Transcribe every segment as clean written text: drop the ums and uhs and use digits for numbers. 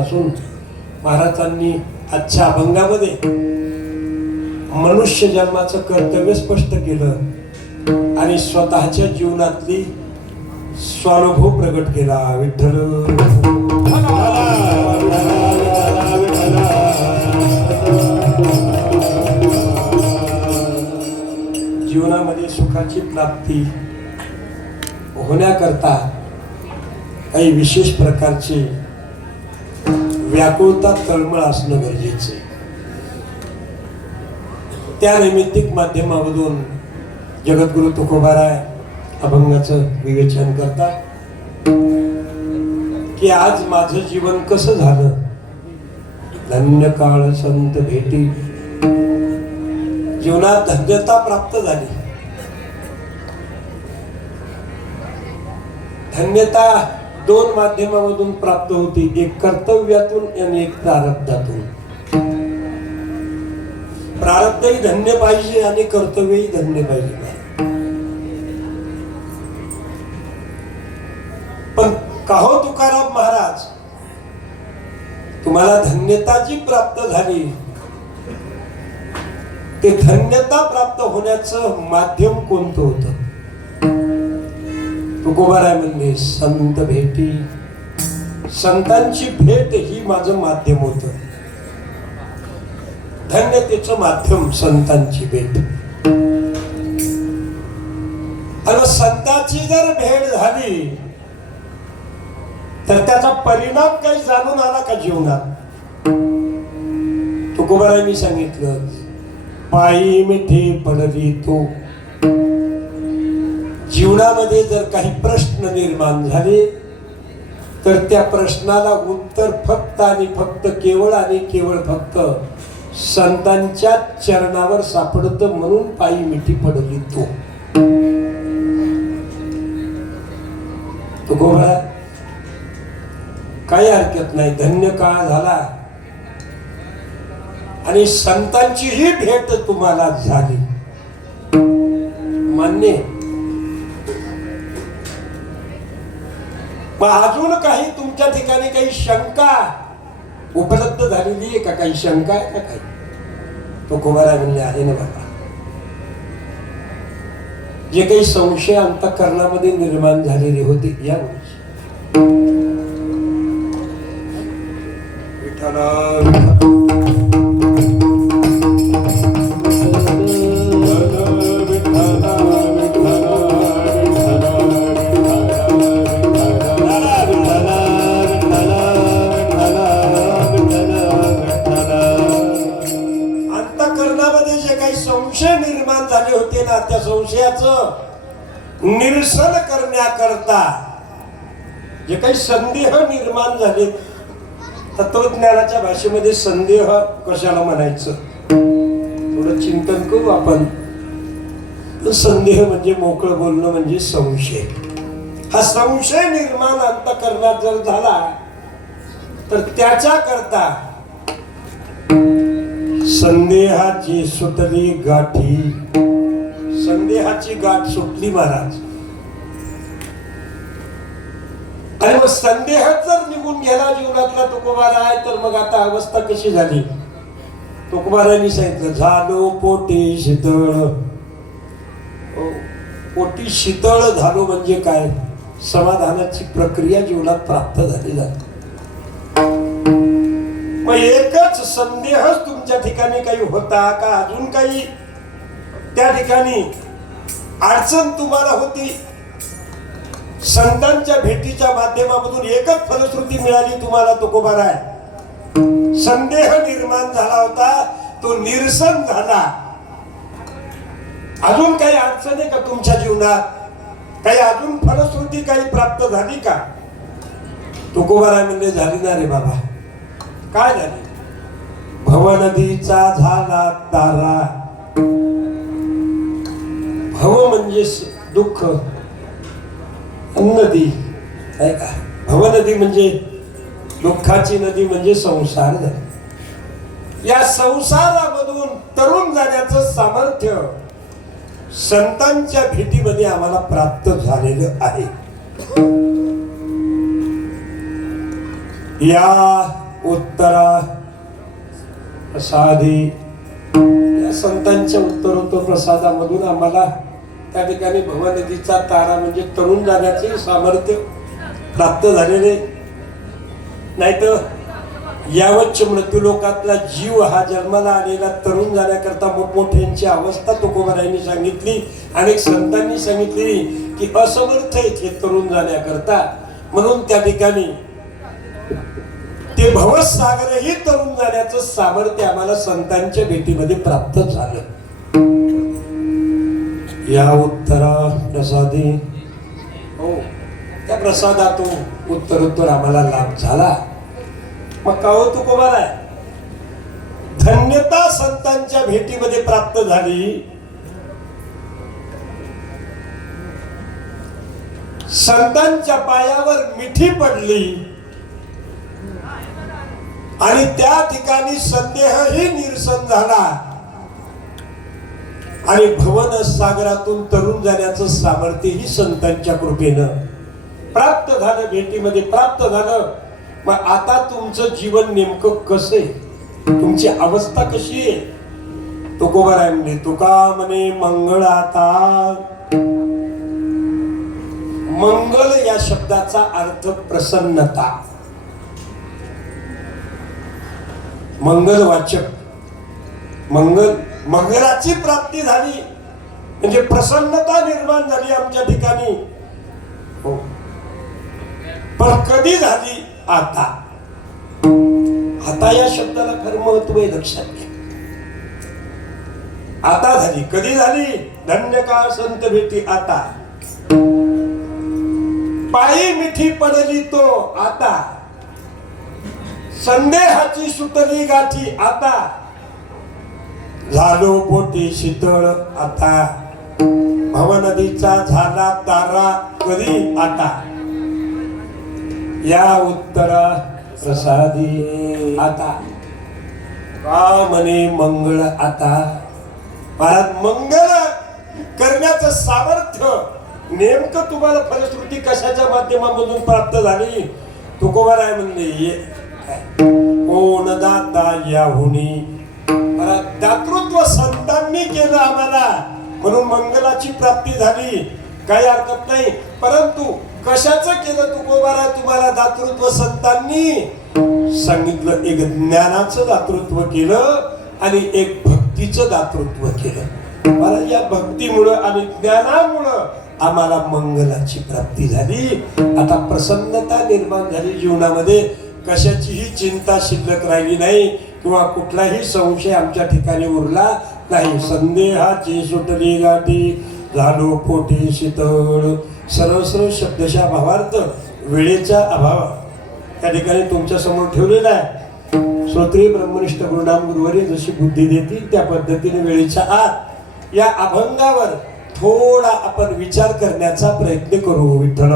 असून महाराजांनी आजच्या अभंगामध्ये मनुष्य जन्माचं कर्तव्य स्पष्ट केलं आणि स्वतःच्या जीवनातली स्वानुभव प्रकट केला. विठ्ठल जीवनामध्ये सुखाची प्राप्ती होण्याकरता काही विशेष प्रकारचे व्याकुळता तळमळ असणं गरजेचं आहे. त्या नैमित्तिक माध्यमामधून जगद्गुरु तुकोबाराय अभंगाचं विवेचन करतात की आज माझं जीवन कसं झालं. धन्य काळ संत भेटी. जीवनात धन्यता प्राप्त झाली. धन्यता दोन माध्यमामधून प्राप्त होती, एक कर्तव्यातून आणि एक प्रारब्धातून. प्रारब्धही धन्य पाहिजे आणि कर्तव्यही धन्य पाहिजे. पण काहो तुकाराम महाराज, तुम्हाला धन्यता जी प्राप्त झाली ते धन्यता प्राप्त होण्याचं माध्यम कोणतं होतं? तुकोबाराय म्हणले संत भेटी. संतांची भेट ही माझं माध्यम होतं. धन्यतेचं माध्यम संतांची भेट. आणि संतांची जर भेट झाली तर त्याचा परिणाम काही जाणून आला का जीवनात? तुकोबारायांनी सांगितलं पायी मिठी पडली तो. जीवनामध्ये जर काही प्रश्न निर्माण झाले तर त्या प्रश्नाला उत्तर फक्त आणि फक्त केवळ आणि केवळ फक्त संतांच्या चरणावर सापडतं, म्हणून पायी मिठी पडली तो. तुकोबा काही हरकत नाही, धन्य काळ झाला आणि संतांची ही भेट तुम्हाला झाली, मान्य. मग अजून काही तुमच्या ठिकाणी काही शंका उपलब्ध झालेली आहे का? काही शंका आहे का? काही तुकोबाराय म्हणले आहे ना बाबा. जे काही संशय अंतःकरणामध्ये निर्माण झालेले होते या संशय निर्माण झाले होते ना, त्या संशयाचं निरसन करण्याकरता जे काही संदेह निर्माण झाले, तत्वज्ञानाच्या भाषेमध्ये संदेह कशाला म्हणायचं थोडं चिंतन करू आपण. संदेह म्हणजे मोकळं बोलणं म्हणजे संशय. हा संशय निर्माण अंतःकरणात जर झाला तर त्याच्या करता संदेहाची सुटली गाठी. संदेहाची गाठ सुटली महाराज. आणि मग संदेह जर निघून गेला जीवनातला तुकोबाराय तर मग आता अवस्था कशी झाली? तुकोबारायांनी सांगितलं झालो पोटी शीतळ. पोटी शीतळ झालो म्हणजे काय? समाधानाची प्रक्रिया जीवनात प्राप्त झाली जाते. मग एकच संदेह तुमच्या ठिकाणी काही होता का? अजून काही त्या ठिकाणी अडचण तुम्हाला होती? संतांच्या भेटीच्या माध्यमामधून एकच फलश्रुती मिळाली तुम्हाला तुकोबाराय. संदेह निर्माण झाला होता, तो निरसन झाला. अजून काही अडचण आहे का तुमच्या जीवनात? काही अजून फलश्रुती काही प्राप्त झाली का? तुकोबाराय म्हणजे झाली ना रे बाबा. काय झाली? भवनदीचा झाला तारा. भव म्हणजे दुःख, नदी आहे का? भवनदी म्हणजे दुःखाची नदी म्हणजे संसार झाला. या संसारामधून तरुण जाण्याचं सामर्थ्य संतांच्या भेटीमध्ये आम्हाला प्राप्त झालेलं आहे. या उत्तरा प्रसादी, या संतांच्या उत्तरोत्तर प्रसादामधून आम्हाला त्या ठिकाणी भवनदीचा तारा म्हणजे तरुण जाण्याचे सामर्थ्य प्राप्त झालेले. नाहीतर यावच्च मृत्यूलोकातला जीव हा जन्माला आलेला तरुण जाण्याकरता मोठमोठ्यांची अवस्था तुकोबारायांनी सांगितली. अनेक संतांनी सांगितली की असमर्थ आहेत हे तरुण जाण्याकरता. म्हणून त्या ठिकाणी ते भवसागरही तरुण जाण्याचं सामर्थ्य आम्हाला संतांच्या भेटीमध्ये प्राप्त झालं. या उत्तरा प्रसादी, हो त्या प्रसादातून उत्तरोत्तर आम्हाला लाभ झाला. मग का हो तुकोबाराय, धन्यता संतांच्या भेटीमध्ये प्राप्त झाली. संतांच्या पायावर मिठी पडली आणि त्या ठिकाणी संदेहही निरसन झाला आणि भवन सागरातून तरुण जाण्याचं सामर्थ्यही संतांच्या कृपेनं प्राप्त झालं, भेटीमध्ये प्राप्त झालं. मग आता तुमचं जीवन नेमकं कसं आहे, तुमची अवस्था कशी आहे? तुकोबाराय म्हणले, तुका म्हणे मंगळ आता. मंगल या शब्दाचा अर्थ प्रसन्नता, मंगलवाचक. मंगलाची प्राप्ती झाली म्हणजे प्रसन्नता निर्माण झाली आमच्या ठिकाणी. हो, पण कधी झाली? आता. आता या शब्दाला खरं महत्व आहे, लक्षात घ्या. आता झाली. कधी झाली? धन्य काळ संत भेटी आता. पायी मिठी पडली तो आता. संदेहाची सुटली गाठी आता. झालो पोटी शीतळ आता. भवनदीचा झाला तारा कधी? आता. या उत्तरा प्रसादी आता. का म्हणे मंगळ आता. महाराज, मंगळ करण्याचं सामर्थ्य नेमकं तुम्हाला फलश्रुती कशाच्या माध्यमामधून प्राप्त झाली? तुकोबाराय म्हणले, कोण दाता याहुनी. दातृत्व संतांनी केलं आम्हाला, म्हणून मंगलाची प्राप्ती झाली, काही हरकत नाही. परंतु कशाचं केलं तुकोबाराय तुम्हाला? दातृत्व संतांनी सांगितलं. एक ज्ञानाचं दातृत्व केलं आणि एक भक्तीचं दातृत्व केलं. मला या भक्तीमुळं आणि ज्ञानामुळं आम्हाला मंगलाची प्राप्ती झाली. आता प्रसन्नता निर्माण झाली जीवनामध्ये. कशाचीही चिंता शिल्लक राहिली नाही किंवा कुठलाही संशय आमच्या ठिकाणी उरला नाही. संदेहाची सुटली गाठी, झालो पोटी शीतळ. सरळ सरळ शब्दशः भावार्थ वेळेच्या अभाव त्या ठिकाणी तुमच्या समोर ठेवलेला आहे. श्रोत्री ब्रह्मनिष्ठ गुरुनाम गुरुवारी जशी बुद्धी देतील त्या पद्धतीने वेळेच्या आत या अभंगावर थोडा आपण विचार करण्याचा प्रयत्न करू. विठ्ठल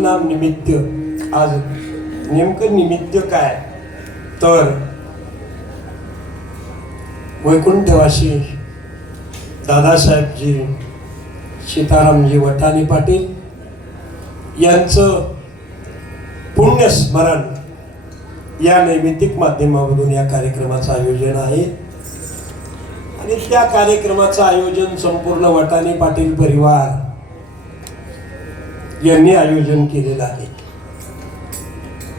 नाम निमित्त. आज नेमकं निमित्त काय तर वैकुंठवासी दादासाहेबजी सीतारामजी वटाणे पाटील यांचं पुण्यस्मरण या नैमित्तिक माध्यमामधून या कार्यक्रमाचं आयोजन आहे. आणि त्या कार्यक्रमाचं आयोजन संपूर्ण वटाणे पाटील परिवार यांनी आयोजन केलेलं आहे.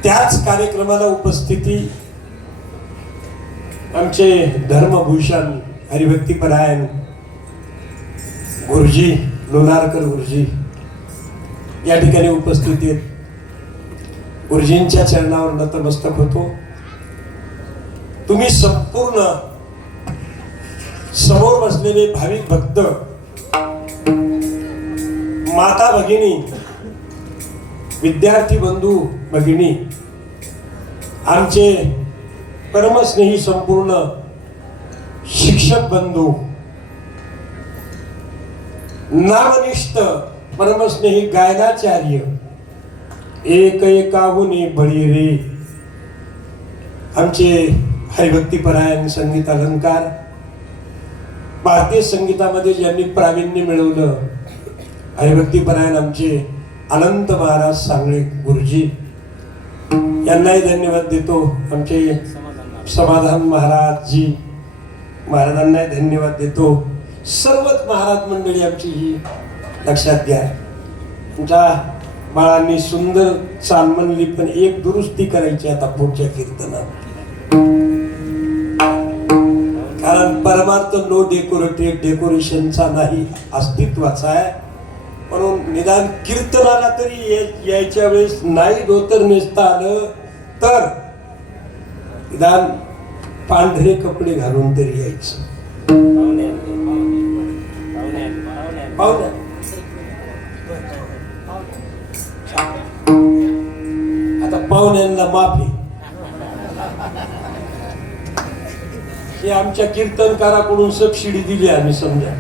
त्याच कार्यक्रमाला उपस्थिती आमचे धर्मभूषण हरिभक्तीपरायण गुरुजी लोणारकर गुरुजी या ठिकाणी उपस्थित आहेत. गुरुजींच्या चरणावर नतमस्तक होतो. तुम्ही संपूर्ण समोर बसलेले भाविक भक्त, माता भगिनी, विद्यार्थी बंधू भगिनी, आमचे परमस्नेही संपूर्ण शिक्षक बंधू, नामनिष्ठ परमस्नेही गायनाचार्य, एक एकाहुनी बळी रे, आमचे हरिभक्तीपरायण संगीत अलंकार, भारतीय संगीतामध्ये ज्यांनी प्रावीण्य मिळवलं हरिभक्तीपरायण आमचे अनंत महाराज सांगळे गुरुजी यांनाही धन्यवाद देतो. आमचे समाधान महाराजजी महाराजांनाही धन्यवाद देतो. सर्वच महाराज मंडळी आमची ही लक्षात घ्या. तुमच्या बाळांनी सुंदर चाल म्हणली, पण एक दुरुस्ती करायची आता पुढच्या कीर्तनात. कारण परमार्थ नो डेकोरेशनचा नाही, अस्तित्वाचा आहे. म्हणून निदान कीर्तनाला तरी यायच्या वेळेस नाही धोतर नेसता आलं तर निदान पांढरे कपडे घालून तरी यायचं. पाहुण्या आता पाहुण्यांना माफी. हे आमच्या कीर्तनकाराकडून सबसिडी दिली आम्ही समजा.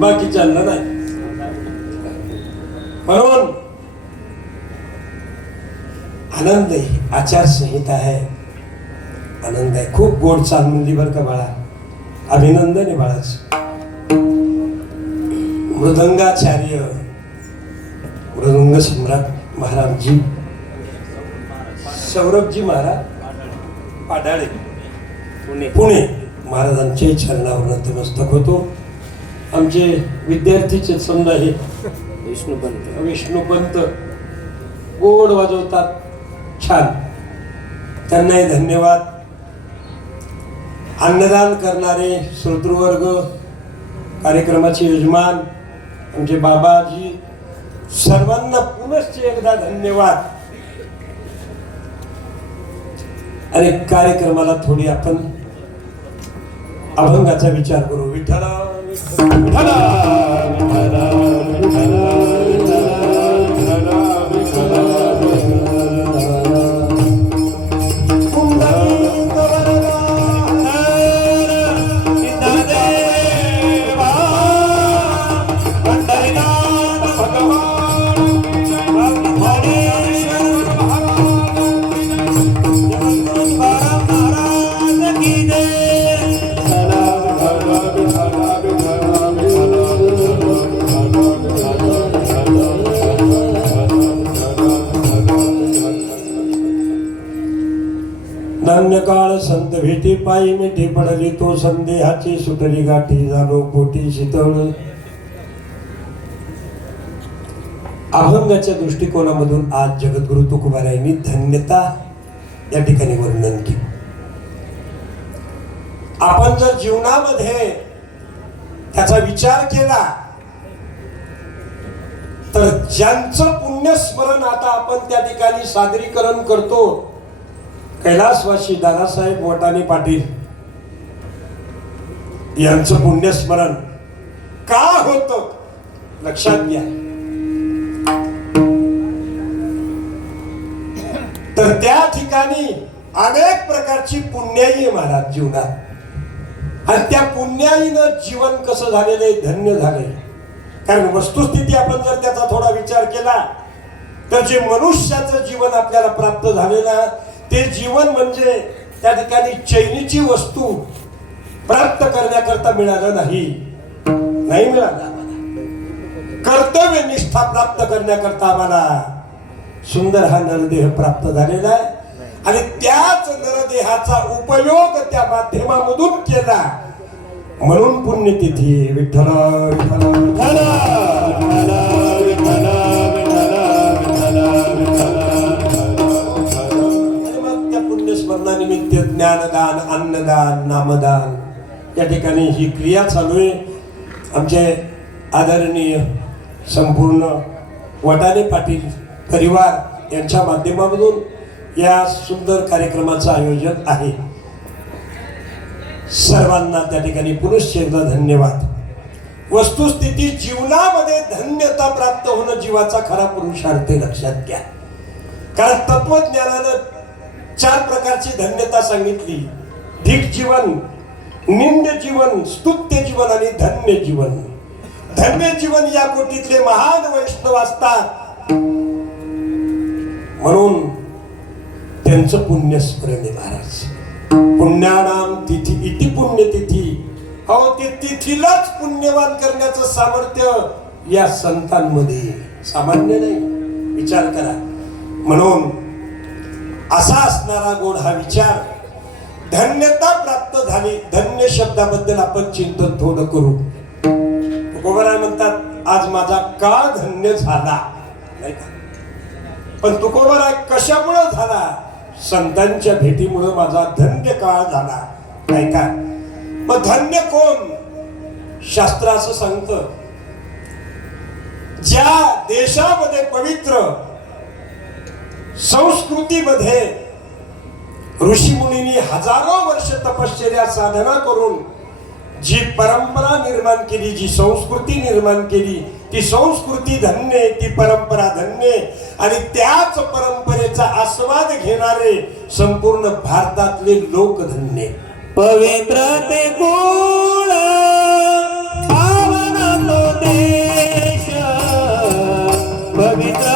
बाकी चाललं नाही. म्हणून आनंद आहे. आचारसंहिता आहे, आनंद आहे. खूप गोड चाल म्हणली बरं का बाळा. अभिनंदन आहे बाळाचं. मृदंगाचार्य मृदंग सम्राट महाराजजी सौरभजी महाराज पाडाळे पुणे महाराजांचे चरणावर नतमस्तक होतो. आमचे विद्यार्थीचे समजा हे विष्णुपंत गोड वाजवतात, छान, त्यांनाही धन्यवाद. अन्नदान करणारे श्रोतृवर्ग, कार्यक्रमाचे यजमान आमचे बाबाजी, सर्वांना पुनश्च एकदा धन्यवाद. आणि कार्यक्रमाला थोडी आपण अभंगाचा विचार करू. विठ्ठला विठ्ठला विठ्ठला विठ्ठला काळ संत भेटी पायी मिठी पडली तो संदेहाची सुटली गाठी झालो पोटी शीतळ. अभंगाच्या दृष्टिकोनामधून आज जगद्गुरु तुकोबारायांनी धन्यता या ठिकाणी वर्णन केले. आपण जर जीवनामध्ये त्याचा विचार केला तर ज्यांचं पुण्यस्मरण आता आपण त्या ठिकाणी सादरीकरण करतो, कैलासवासी दादासाहेब वटाने पाटील यांचं पुण्यस्मरण का होतं लक्षात घ्या. तर त्या ठिकाणी अनेक प्रकारची पुण्याई महाराज जीवनात, आणि त्या पुण्याईनं जीवन कसं झालेलं आहे, धन्य झालंय. कारण वस्तुस्थिती आपण जर त्याचा थोडा विचार केला तर जे मनुष्याचं जीवन आपल्याला प्राप्त झालेलं ते जीवन म्हणजे त्या ठिकाणी चैनीची वस्तू प्राप्त करण्याकरता मिळालं नाही मिळालं. कर्तव्य निष्ठा प्राप्त करण्याकरता आम्हाला सुंदर हा नरदेह प्राप्त झालेला आहे. आणि त्याच नरदेहाचा उपयोग त्या माध्यमामधून केला म्हणून पुण्यतिथी. विठ्ठल विठ्ठल स्मरणानिमित्त ज्ञानदान, अन्नदान, नामदान या ठिकाणी ही क्रिया चालू आहे. आमचे आदरणीय संपूर्ण वटाने पाटील परिवार यांच्या माध्यमामधून या सुंदर कार्यक्रमाचं आयोजन आहे. सर्वांना त्या ठिकाणी पुनश्च एकदा धन्यवाद. वस्तुस्थिती जीवनामध्ये धन्यता प्राप्त होणं जीवाचा खरा पुरुषार्थ लक्षात घ्या. कारण तत्वज्ञानानं 4 प्रकारची धन्यता सांगितली. धिक जीवन, निंद्य जीवन, स्तुत्य जीवन आणि धन्य जीवन. धन्य जीवन या कोटीतले महान वैष्णव असतात म्हणून त्यांचं पुण्यस्मरण आहे महाराज. पुण्यानाम तिथी इति पुण्यतिथी अहो ते तिथीलाच पुण्यवान करण्याचं सामर्थ्य या संतांमध्ये सामान्य नाही. विचार करा. म्हणून असा असणारा गोड हा विचार, धन्यता प्राप्त झाली. धन्य शब्दाबद्दल आपण चिंतन थोडं करू. तुकोबाराय म्हणतात, आज माझा काळ धन्य झाला, नाही का? पण तुकोबाराय कशामुळे झाला? संतांच्या भेटीमुळे माझा धन्य काळ झाला, नाही का? मग धन्य कोण? शास्त्र असं सांगतं, ज्या देशामध्ये पवित्र संस्कृतीमध्ये ऋषीमुनींनी हजारो वर्ष तपश्चर्या साधना करून जी परंपरा निर्माण केली, जी संस्कृती निर्माण केली, ती संस्कृती धन्य, ती परंपरा धन्य, आणि त्याच परंपरेचा आस्वाद घेणारे संपूर्ण भारतातले लोक धन्य. पवित्र ते गुण पावन तो देश, पवित्र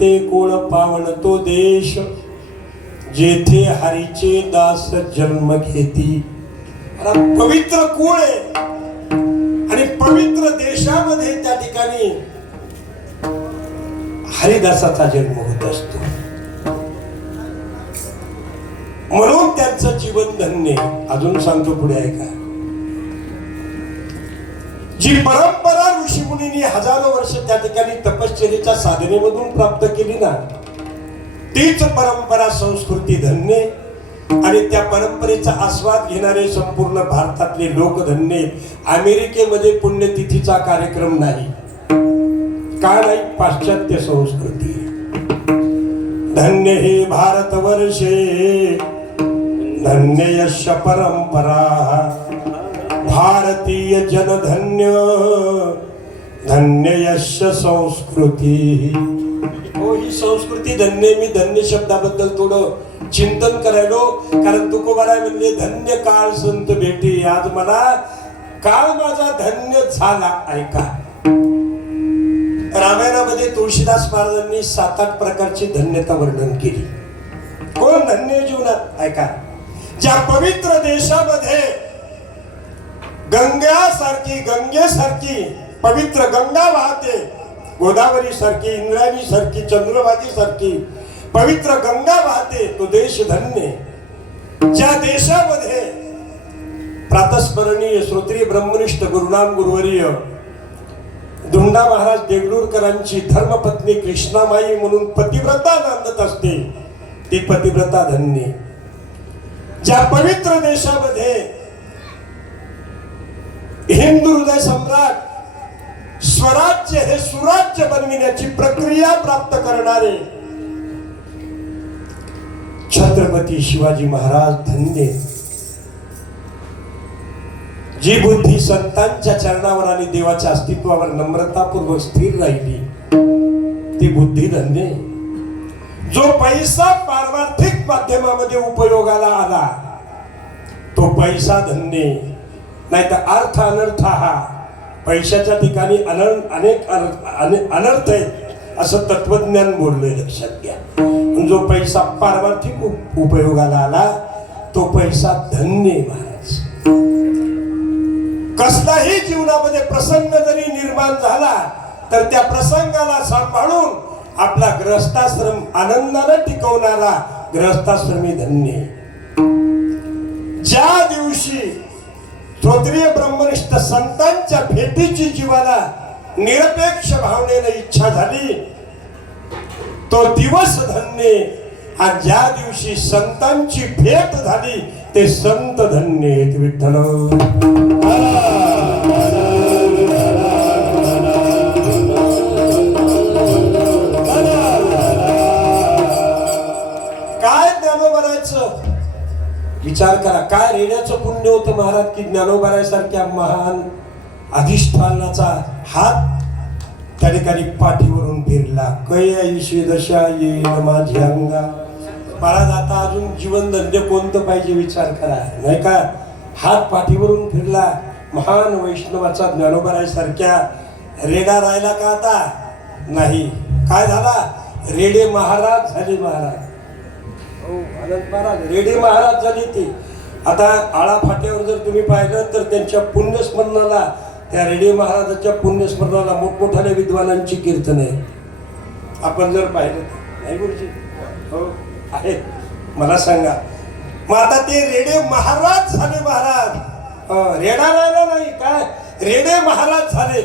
ते गुण पावन तो देश, जेथे हरीचे दास जन्म घेती. पवित्र कुळ आहे आणि पवित्र देशामध्ये त्या ठिकाणी हरिदासाचा जन्म होत असतो. म्हणून त्यांचं जीवन धन्य. अजून सांगतो पुढे ऐका. जी परंपरा ऋषीमुनींनी हजारो वर्ष त्या ठिकाणी तपश्चर्येच्या साधनेमधून प्राप्त केली ना, तीच परंपरा संस्कृती धन्य, आणि त्या परंपरेचा आस्वाद घेणारे संपूर्ण भारतातले लोक धन्य. अमेरिकेमध्ये पुण्यतिथीचा कार्यक्रम नाही. का नाही? पाश्चात्य संस्कृती. धन्य हे भारतवर्षे, धन्य यश परंपरा, भारतीय जनधन्य, धन्य यश संस्कृती. हो, ही संस्कृती धन्य. मी धन्य शब्दाबद्दल थोडं चिंतन करायलो, कारण तुकोबाराय म्हणले धन्य काळ संत भेटी. आज मला काळ माझा धन्य झाला. ऐका, रामायणामध्ये तुळशीदास महाराजांनी 7-8 प्रकारची धन्यता वर्णन केली. कोण धन्य जीवनात? ऐका. ज्या पवित्र देशामध्ये गंगेसारखी पवित्र गंगा वाहते, गोदावरी सारखी, इंद्रायणी सारखी, चंद्रभागी सारखी पवित्र गंगा वाहते तो देश धन्य. ज्या देशामध्ये प्रातस्मरणीय श्रोत्रिय ब्रह्मनिष्ठ गुरुनाम गुरुवर्य धुंडा महाराज देगलूरकरांची धर्मपत्नी कृष्णामाई म्हणून पतिव्रता नांदत असते, ती पतिव्रता धन्य. ज्या पवित्र देशामध्ये हिंदू हृदय सम्राट स्वराज्य हे सुराज्य बनविण्याची प्रक्रिया प्राप्त करणारे छत्रपती शिवाजी महाराज धन्य. जी बुद्धी संतांच्या चरणावर आणि देवाच्या अस्तित्वावर नम्रतापूर्वक स्थिर राहिली ती बुद्धी धन्य. जो पैसा पारमार्थिक माध्यमामध्ये उपयोगाला आला तो पैसा धन्य. नाही तर अर्थ अनर्थ हा पैशाच्या ठिकाणी अनेक अनर्थ आहेत असं तत्वज्ञान बोललोय, लक्षात घ्या. जो पैसा पारमार्थिक उपयोगाला आला तो पैसा धन्य. महाराज कसलाही जीवनामध्ये प्रसंग जरी निर्माण झाला तर त्या प्रसंगाला सांभाळून आपला गृहस्थाश्रम आनंदाने टिकवणारा गृहस्थाश्रमी धन्य. ज्या दिवशी श्रोत्रिय ब्रह्मनिष्ठ संतांच्या भेटीची जीवाला निरपेक्ष भावनेने इच्छा झाली तो दिवस धन्य. आणि ज्या दिवशी संतांची भेट झाली ते संत धन्य. विठ्ठल काय ज्ञानोबारायचं विचार करा. काय रेड्याचं पुण्य होतं महाराज की ज्ञानोबारायसारख्या महान अधिष्ठानाचा हात त्या ठिकाणी पाठीवरून फिरला. कैशी दशा येईल माझी अंगा. महाराज आता अजून जीवन धंदे कोणतं पाहिजे विचार करा, नाही का. हात पाठीवरून फिरला. महान वैष्णवाचा ज्ञानोबारायसारख्या रेडा राहिला का आता नाही. काय झाला, रेडे महाराज झाले. महाराज अनंत महाराज रेडे महाराज झाले ते. आता आळा फाट्यावर जर तुम्ही पाहिलं तर त्यांच्या पुण्यस्मरणाला, त्या रेडे महाराजाच्या पुण्यस्मरणाला मोठमोठ्या विद्वानांची कीर्तन आहे. आपण जर पाहिलं नाही गुरुजी, हो आहे. मला सांगा मग आता ते रेडे महाराज झाले. महाराज रेडा राहिला नाही, काय रेडे महाराज झाले.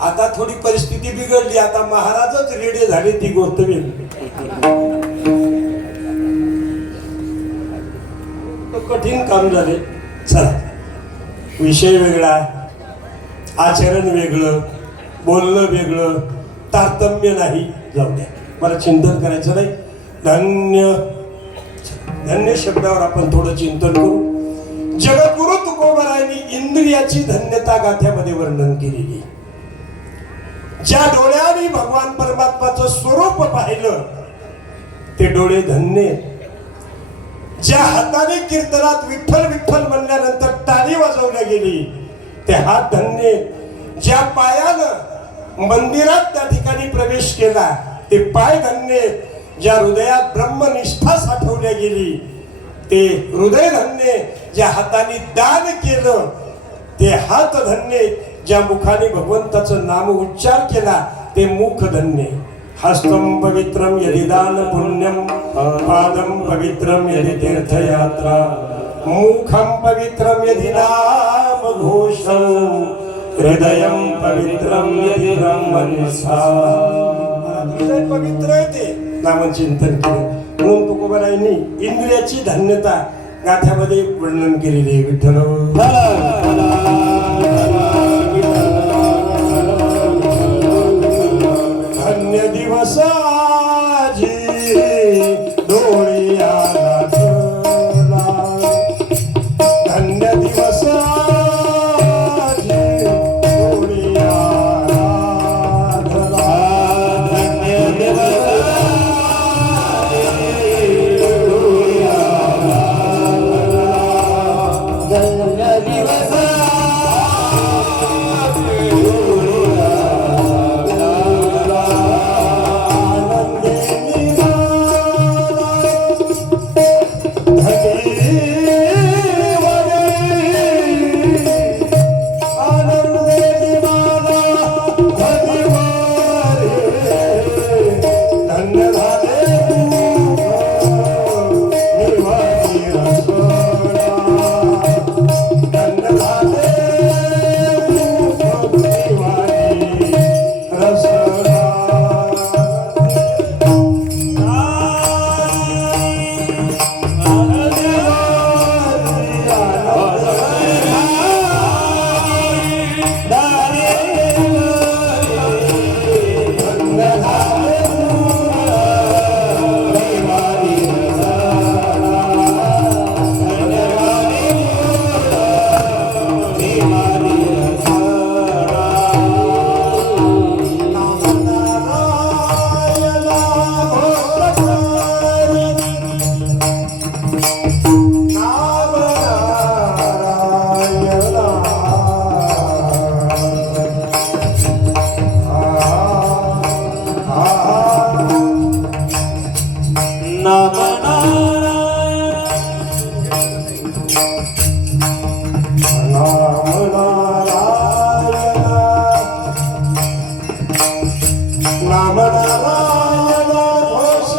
आता थोडी परिस्थिती बिघडली, आता महाराजच रेडे झाले, ती गोष्ट वेगळी. कठीण काम झाले. चला विषय वेगळा, आचरण वेगळं, बोलणं वेगळं, तारतम्य नाही. जाऊ द्या, मला चिंतन करायचं नाही. धन्य धन्य शब्दावर आपण थोडं चिंतन करू. जगद्गुरु तुकोबारायांनी इंद्रियाची धन्यता गाथ्यामध्ये वर्णन केलेली. ज्या डोळ्याने भगवान परमात्माचं स्वरूप पाहिलं ते डोळे धन्य. ज्या हाताने कीर्तनात विठ्ठल विठ्ठल म्हणल्यानंतर टाळी वाजवल्या गेली ते हात धन्य. ज्या पायानं मंदिरात त्या ठिकाणी प्रवेश केला ते पाय धन्य. ज्या हृदयात ब्रह्मनिष्ठा साठवल्या गेली ते हृदय धन्य. ज्या हाताने दान केलं ते हात धन्य. ज्या मुखाने भगवंताचं नाम उच्चार केला ते मुख धन्य. हस्तं पवित्रं यदि दान पुण्यं, पादं पवित्रं यदि तीर्थयात्रा, मुखं पवित्रं यदि नाम घोषं, हृदयं पवित्रं यदि ब्रह्मनिष्ठा. हृदय पवित्र आहे ते नामचिंतन केलं. म्हणून तुकोबारायांनी इंद्रियाची धन्यता गाथ्यामध्ये वर्णन केलेली. विठ्ठल धन्य दिवस आजी डोळी आला धला. धन्य दिवस आजी डोळी आला धला. धन्य दिवस डोळी आला धला. धन्य दिवस नाम नारायण नाम नारायण घोष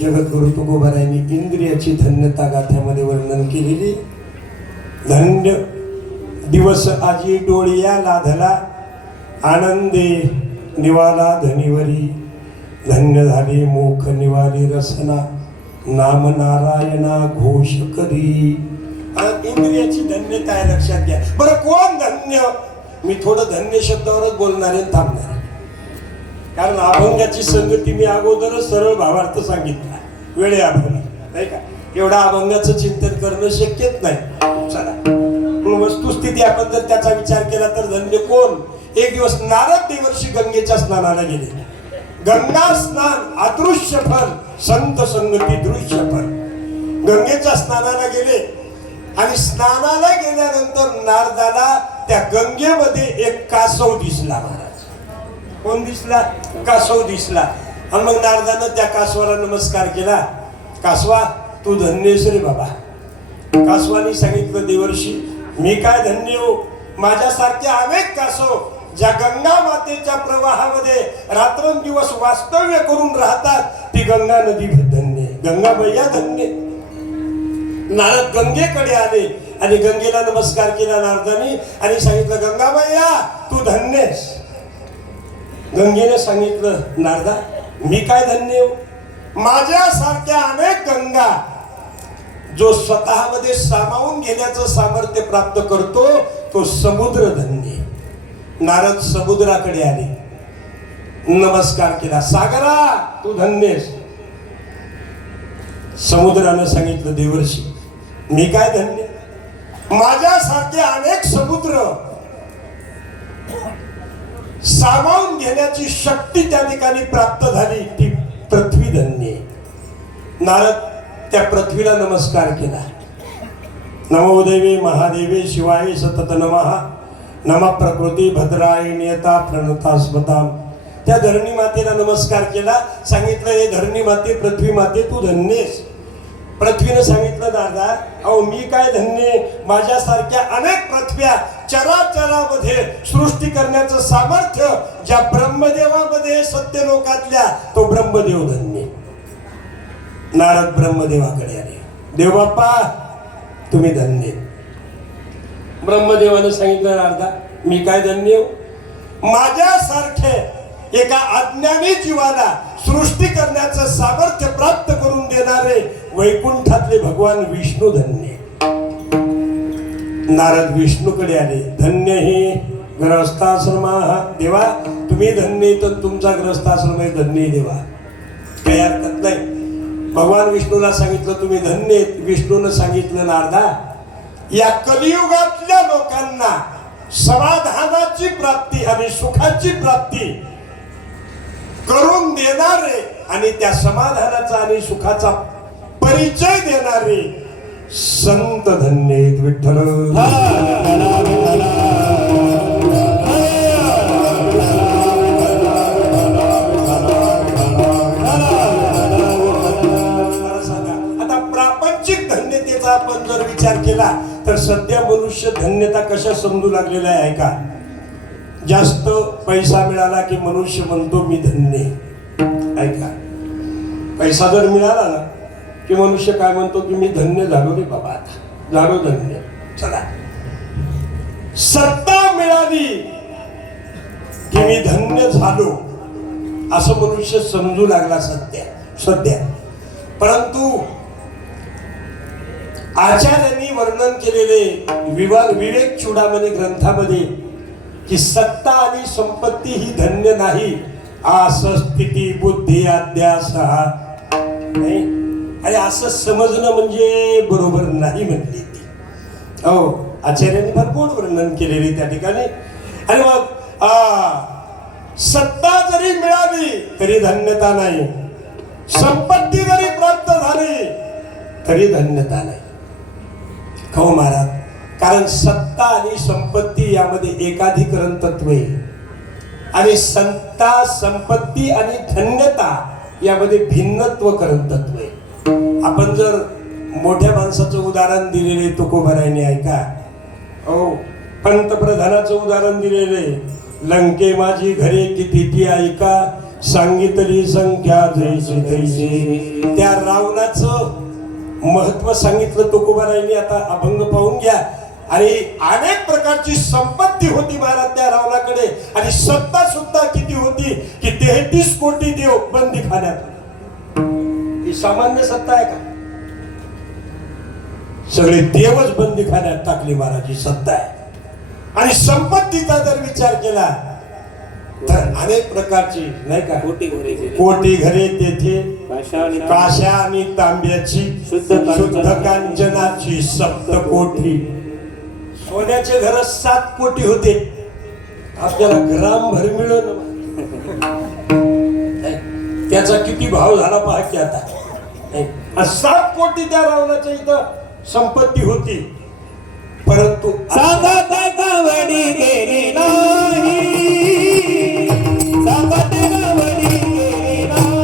जगद्गुरु तुकोबारायांनी इंद्रियाची धन्यता गाथ्यामध्ये वर्णन केलेली. धन्य दिवस आजी डोळिया लाधला, आनंदे निवाला धनिवरी, धन्य झाली मुख निवाली रसना, नाम नारायणा घोष करी. इंद्रियाची धन्यता आहे, लक्षात घ्या. बरं कोण धन्य? मी थोडं धन्य शब्दावरच बोलणार आहे, थांबणार, कारण अभंगाची संगती मी अगोदरच सरळ भावार्थ सांगितला वेळे अभंग, नाही का? एवढा अभंगाचं चिंतन करणं शक्यच नाही. चला, वस्तुस्थिती आपण जर त्याचा विचार केला तर धन्य कोण? एक दिवस नारद देवर्षी गंगेच्या स्नानाला गेले. गंगा स्नान अदृश्य फल, संत संगती दृश्य फल. गंगेच्या स्नानाला गेले आणि स्नानाला गेल्यानंतर नारदाला त्या गंगेमध्ये एक कासव दिसला. महाराज, कोण दिसला? कासव दिसला. आणि मग नारदानं त्या कासवाला नमस्कार केला. कासवा, तू धन्यस रे बाबा. कासवानी सांगितलं, देवर्षी मी काय धन्य हो? माझ्यासारखे अनेक कासव ज्या गंगा मातेच्या प्रवाहामध्ये रात्रंदिवस वास्तव्य करून राहतात, ती गंगा नदी धन्य, गंगा मैया धन्य. नारद गंगेकडे आले आणि गंगेला नमस्कार केला नारदानी आणि सांगितलं, गंगा मैया तू धन्यस. गंगेने सांगितलं, नारदा मी काय धन्य हो? माझ्यासारख्या अनेक गंगा जो स्वतःमध्ये सामावून घेण्याचं सामर्थ्य प्राप्त करतो तो समुद्र धन्य. नारद समुद्राकडे आले, नमस्कार केला, सागरा तू धन्यस. समुद्रानं सांगितलं, देवर्षी मी काय धन्य? माझ्यासारखे अनेक समुद्र सामावून घेण्याची शक्ती त्या ठिकाणी प्राप्त झाली, ती पृथ्वी धन्य. नारद त्या पृथ्वीला नमस्कार केला. नमो देवी महादेवी शिवाय सतत नमः, नमः प्रकृती भद्राय नियता प्रणता स्मताम. त्या धरणी मातेला नमस्कार केला. सांगितलं, हे धरणी माते, पृथ्वी माते तू धन्यस. पृथ्वीने सांगितलं, दादा अहो मी काय धन्य? माझ्यासारख्या अनेक पृथ्व्या चराचरामध्ये सृष्टी करण्याचं सामर्थ्य ज्या ब्रह्मदेवामध्ये, सत्यलोकातल्या, तो ब्रह्मदेव धन्य. नारद ब्रह्मदेवाकडे आले, देवबाप्पा तुम्ही धन्य. ब्रह्मदेवानं सांगितलं, नारदा मी काय धन्य हो? माझ्यासारखे एका अज्ञानी जीवाला सृष्टी करण्याचं सामर्थ्य प्राप्त करून देणारे वैकुंठातले भगवान विष्णू धन्य. नारद विष्णूकडे आले, धन्य हे ग्रहस्थाश्रमा. देवा तुम्ही धन्य, तर तुमचा ग्रहस्थाश्रम आहे, धन्य देवा, काही हरकत नाही. भगवान विष्णूला सांगितलं तुम्ही धन्य. विष्णूनं सांगितलं नारदा, या कलियुगातल्या लोकांना समाधानाची प्राप्ती आणि सुखाची प्राप्ती करून देणारे आणि त्या समाधानाचा आणि सुखाचा परिचय देणारे संत धन्य आहेत. विठ्ठल आपण जर विचार केला तर सध्या मनुष्य धन्यता कशा समजू लागलेला आहे का? जास्त पैसा मिळाला की मनुष्य म्हणतो मी धन्य आहे का? पैसा जर मिळाला ना की मनुष्य काय म्हणतो की मी धन्य झालो रे बाबा, आता झालो धन्य. चला, सत्ता मिळाली की मी धन्य झालो असं मनुष्य समजू लागला सध्या. परंतु आचार्यांनी वर्णन केलेले विवेक चूडामणी ग्रंथामध्ये की सत्ता आणि संपत्ती ही धन्य नाही, आसस्थिती बुद्धी अध्यास नाही. आणि असं समजणं म्हणजे बरोबर नाही म्हणली ती. हो, आचार्यांनी भरपूर वर्णन केलेले त्या ठिकाणी. आणि मग सत्ता जरी मिळाली तरी धन्यता नाही, संपत्ती जरी प्राप्त झाली तरी धन्यता नाही. हो महाराज, कारण सत्ता आणि संपत्ती यामध्ये एकाधिकरण तत्व आहे आणि सत्ता संपत्ती आणि धन्यता यामध्ये भिन्नत्वकरण तत्व आहे. आपण जर मोठ्या माणसाचं उदाहरण दिलेले तुकोबारायांनी ऐका. हो, पंतप्रधानाचं उदाहरण दिलेले, लंके माझी घरे किती ती ऐका, सांगितली संख्या जैसे तैसे. त्या रावणाचं महत्व सांगितलं तुकोबारायांनी. आता अभंग पाहून घ्या. आणि अनेक प्रकारची संपत्ती होती महाराज त्या रावणाकडे आणि सत्ता सुद्धा किती होती की 33 कोटी देव बंदी खाण्यात. ही सामान्य सत्ता आहे का? सगळे देवच बंदी खाण्यात टाकली महाराज, ही सत्ता आहे. आणि संपत्तीचा जर विचार केला तर अनेक प्रकारची नाही का, कोटी घरे तेथे काशा आणि तांब्याची शुद्ध कांचनाची सप्तकोटी. सोन्याचे घर 7 कोटी होते, आपल्याला ग्राम भर मिळून त्याचा किती भाव झाला पहा की आता. 7 कोटी त्या रावणाच्या इथं संपत्ती होती. परंतु सांगत गावडी गेली नाही, सांगत गावडी गेली नाही,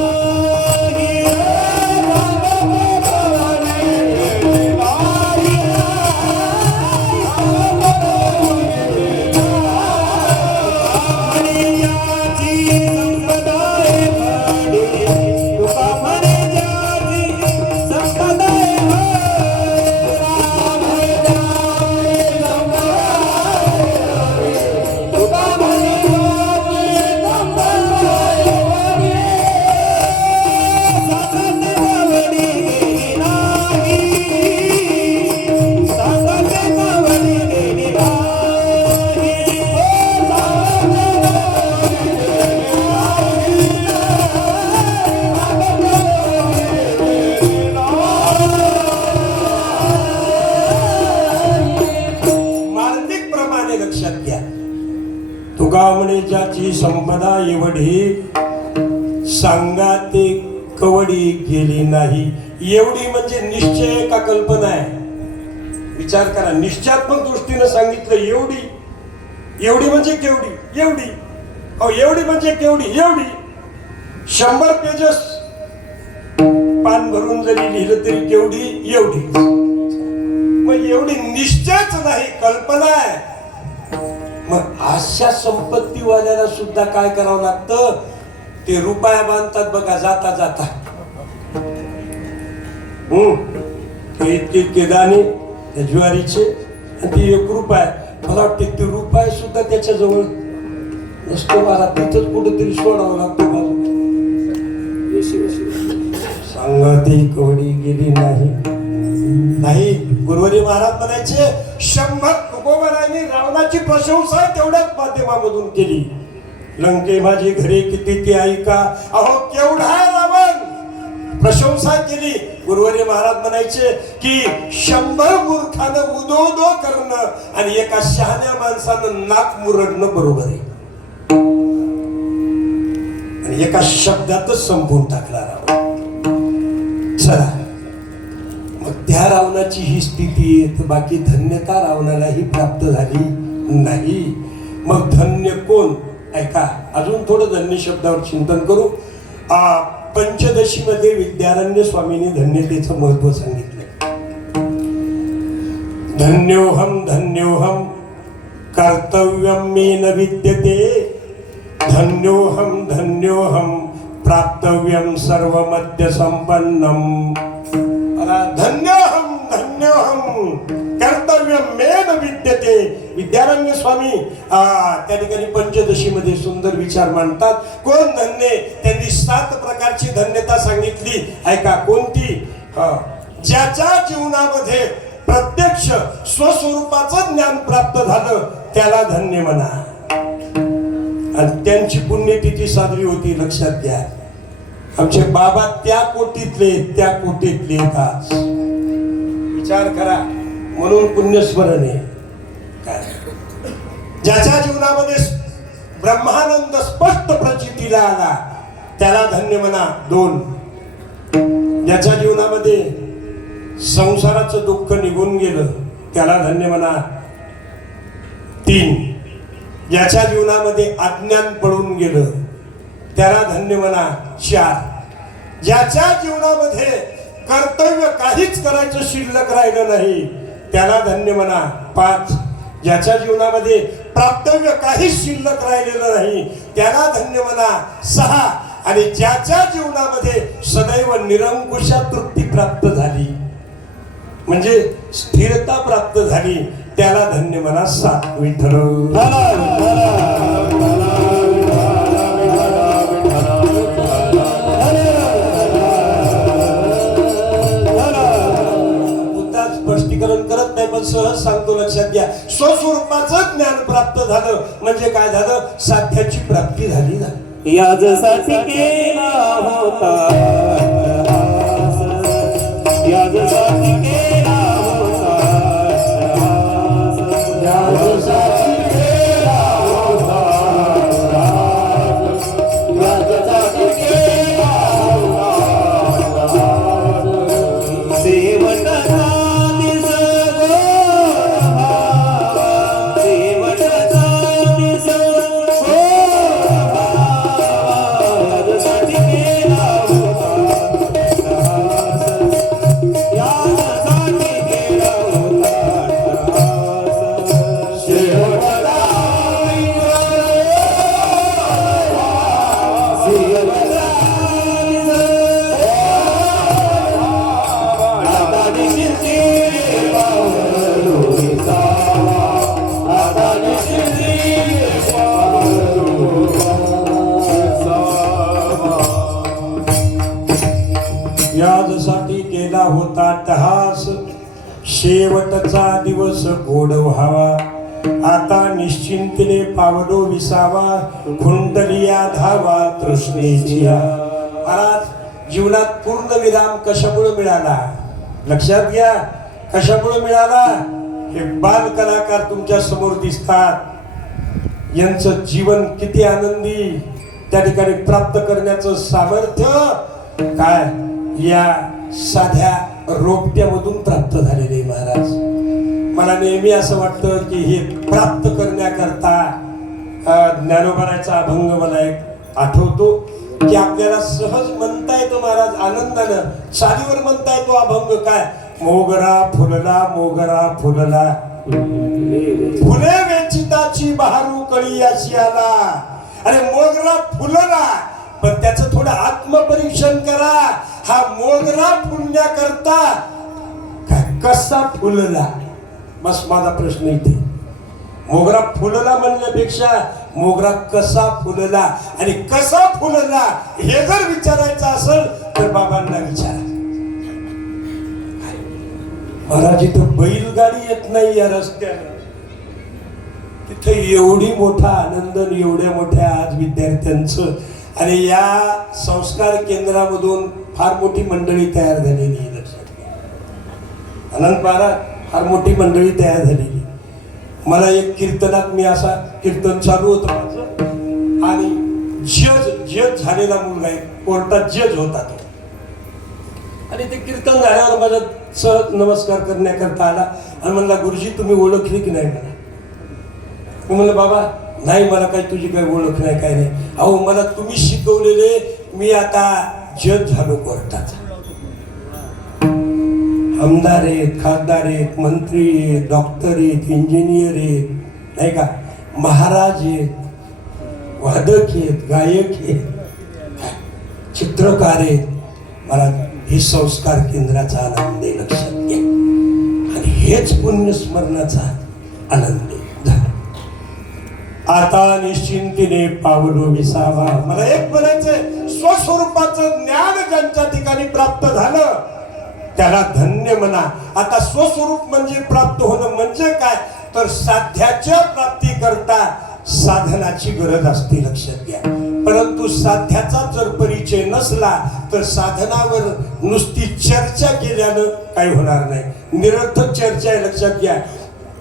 आणि याची संपदाय भाडी, तुका म्हणे ज्याची संपदाय तुकामणे ज्याची संपदा एवढी, सांगा ते कवडी गेली नाही. एवढी म्हणजे निश्चय का कल्पना आहे? विचार करा. निश्चयात्मक दृष्टीने सांगितलं एवढी. एवढी म्हणजे केवढी? एवढी. अहो, एवढी म्हणजे केवढी? एवढी. 100 पेजेस पान भरून जरी लिहिलं तरी केवढी? एवढी. मग एवढी निश्चयच नाही, कल्पना आहे. मग अशा संपत्तीवाल्याला सुद्धा काय करावं लागतं? ते रुपया बांधतात बघा जाता जाता. इतके दाणे ज्वारीचे आणि ती 1 रुपया मला वाटते ते रुपये सुद्धा त्याच्याजवळ नसतो. मला तिथंच कुठेतरी सोडावं लागतो. सांगते कवडी गेली नाही. गुरुवारी महाराज म्हणायचे 100 तुकोबरायांनी रावणाची प्रशंसा तेवढ्याच माध्यमामधून केली. लंके माझी घरी किती ती ऐका, अहो केवढा रावण, प्रशंसा केली. गुरुवारी महाराज म्हणायचे की 100 मूर्खानं उदो करणं आणि एका शहाण्या माणसानं नाक मुरडणं बरोबर आहे. आणि एका शब्दातच संपवून टाकला रावण. चला मग त्या रावणाची ही स्थिती आहे, तर बाकी धन्यता रावणालाही प्राप्त झाली नाही. मग धन्य कोण? ऐका, अजून थोडं धन्य शब्दावर चिंतन करू. पंचदशी मध्ये विद्यारण्य स्वामींनी धन्यतेचं महत्व सांगितलं. धन्योहम कर्तव्यम मे न विद्यते, धन्योहम प्राप्तव्यम सर्वमद्य संपन्नम. धन्योहम कर्तव्यम मे न विद्यते. विद्यारण्य स्वामी त्या ठिकाणी पंचदशी मध्ये सुंदर विचार मांडतात. कोण धन्य? त्यांनी 7 प्रकारची धन्यता सांगितली. ऐका, कोणती? ज्याच्या जीवनामध्ये प्रत्यक्ष स्वस्वरूपाचं ज्ञान प्राप्त झालं त्याला धन्य म्हणा. आणि त्यांची पुण्यतिथी साजरी होती, लक्षात घ्या. आमचे बाबा त्या कोटीतले आज. विचार करा, म्हणून पुण्यस्मरण आहे. काय? ज्याच्या जीवनामध्ये ब्रह्मानंद स्पष्ट प्रचितीला आला त्याला धन्य म्हणा. 2. ज्याच्या जीवनामध्ये संसाराचं दुःख निघून गेलं त्याला धन्य म्हणा. 3. ज्याच्या जीवनामध्ये अज्ञान पळून गेलं त्याला धन्य म्हणा. 4. ज्याच्या जीवनामध्ये कर्तव्य काहीच करायचं शिल्लक राहिलं नाही त्याला धन्य म्हणा. 5. ज्याच्या जीवनामध्ये प्राप्तव्य काहीच शिल्लक राहिलेलं नाही त्याला धन्य म्हणा. 6. आणि ज्याच्या जीवनामध्ये सदैव निरंकुशा तृप्ती प्राप्त झाली, म्हणजे स्थिरता प्राप्त झाली, त्याला धन्य म्हणा. 7. विठ्ठल स्पष्टीकरण करत नाही, पण सहज सांगतो, लक्षात घ्या. स्वस्वरूपाचं ज्ञान प्राप्त झालं म्हणजे काय झालं? साध्याची प्राप्ती झाली. याजसाठी केला होता, याजसाठी केला होता, याजसाठी केला होता, याजसाठी केला होता. सेवटाचा दिस सेवटाचा दिस याजसाठी केला होता टहास, शेवटचा दिवस गोड व्हावा. आता निश्चिंतीने पावलो विसावा, खुंटलिया धावा तृष्णेची. महाराज, जीवनात पूर्ण विराम कशामुळे मिळाला? लक्षात घ्या, कशामुळे मिळाला? हे बाल कलाकार तुमच्या समोर दिसतात, यांचं जीवन किती आनंदी त्या ठिकाणी प्राप्त करण्याचं सामर्थ्य काय या साध्या रोपट्यामधून प्राप्त झालेले. महाराज, मला नेहमी असं वाटतं की हे प्राप्त करण्याकरता ज्ञानोबाराचा अभंग मला एक आठवतो की आपल्याला सहज म्हणता येतो. महाराज, आनंदानं साधीवर म्हणता येतो अभंग. काय? मोगरा फुलला, मोगरा फुलला, फुले वेचिताची बहारू कळी अशी आला. अरे मोगरा फुलला, पण त्याचं थोडं आत्मपरीक्षण करा. हा मोगरा फुलण्याकरता कसा फुलला? बस माझा प्रश्न इथे. मोगरा फुलला म्हणण्यापेक्षा मोगरा कसा फुलला आणि कसा फुलला हे जर विचारायचं असेल तर बाबांना विचारा. महाराज इथं बैलगाडी येत नाही या रस्त्यानं, तिथे एवढी मोठा आनंद एवढ्या मोठ्या आज विद्यार्थ्यांचं आणि या संस्कार केंद्रामधून फार मोठी मंडळी तयार झालेली आहे. लक्षात घ्या, अनंत महाराज फार मोठी मंडळी तयार झालेली. मला एक कीर्तनात मी असा कीर्तन चालू होतं माझं आणि जज झालेला मुलगा आहे, कोर्टात जज होता तो, आणि ते कीर्तन झाल्यावर माझा सहज नमस्कार करण्याकरता आला आणि म्हणला गुरुजी तुम्ही ओळखली की नाही मला. मी म्हणलं बाबा नाही मला काही तुझी काही ओळख नाही काय नाही. अहो मला तुम्ही शिकवलेले मी आता जज झालो कोर्टाचा. आमदार आहेत, खासदार आहेत, मंत्री आहेत, डॉक्टर आहेत, इंजिनियर आहेत, नाही का, महाराज आहेत, वादक आहेत, गायक आहेत, चित्रकार आहेत. मला हे संस्कार केंद्राचा आनंद आहे. लक्षात घ्या, आणि हेच पुण्यस्मरणाचा आनंद आहे. आता निश्चिंतीने पावलो विसावा. मला एक म्हणायचंय, स्वस्वरूपाचं ज्ञान ज्यांच्या ठिकाणी प्राप्त झालं त्याला धन्य म्हणा. आता स्वस्वरूप म्हणजे प्राप्त होणं म्हणजे काय तर साध्याच्या प्राप्ती करता साधनाची गरज असते. लक्षात घ्या, परंतु साध्याचा जर परिचय नसला तर साधनावर नुसती चर्चा केल्यानं काही होणार नाही, निरर्थक चर्चा आहे. लक्षात घ्या,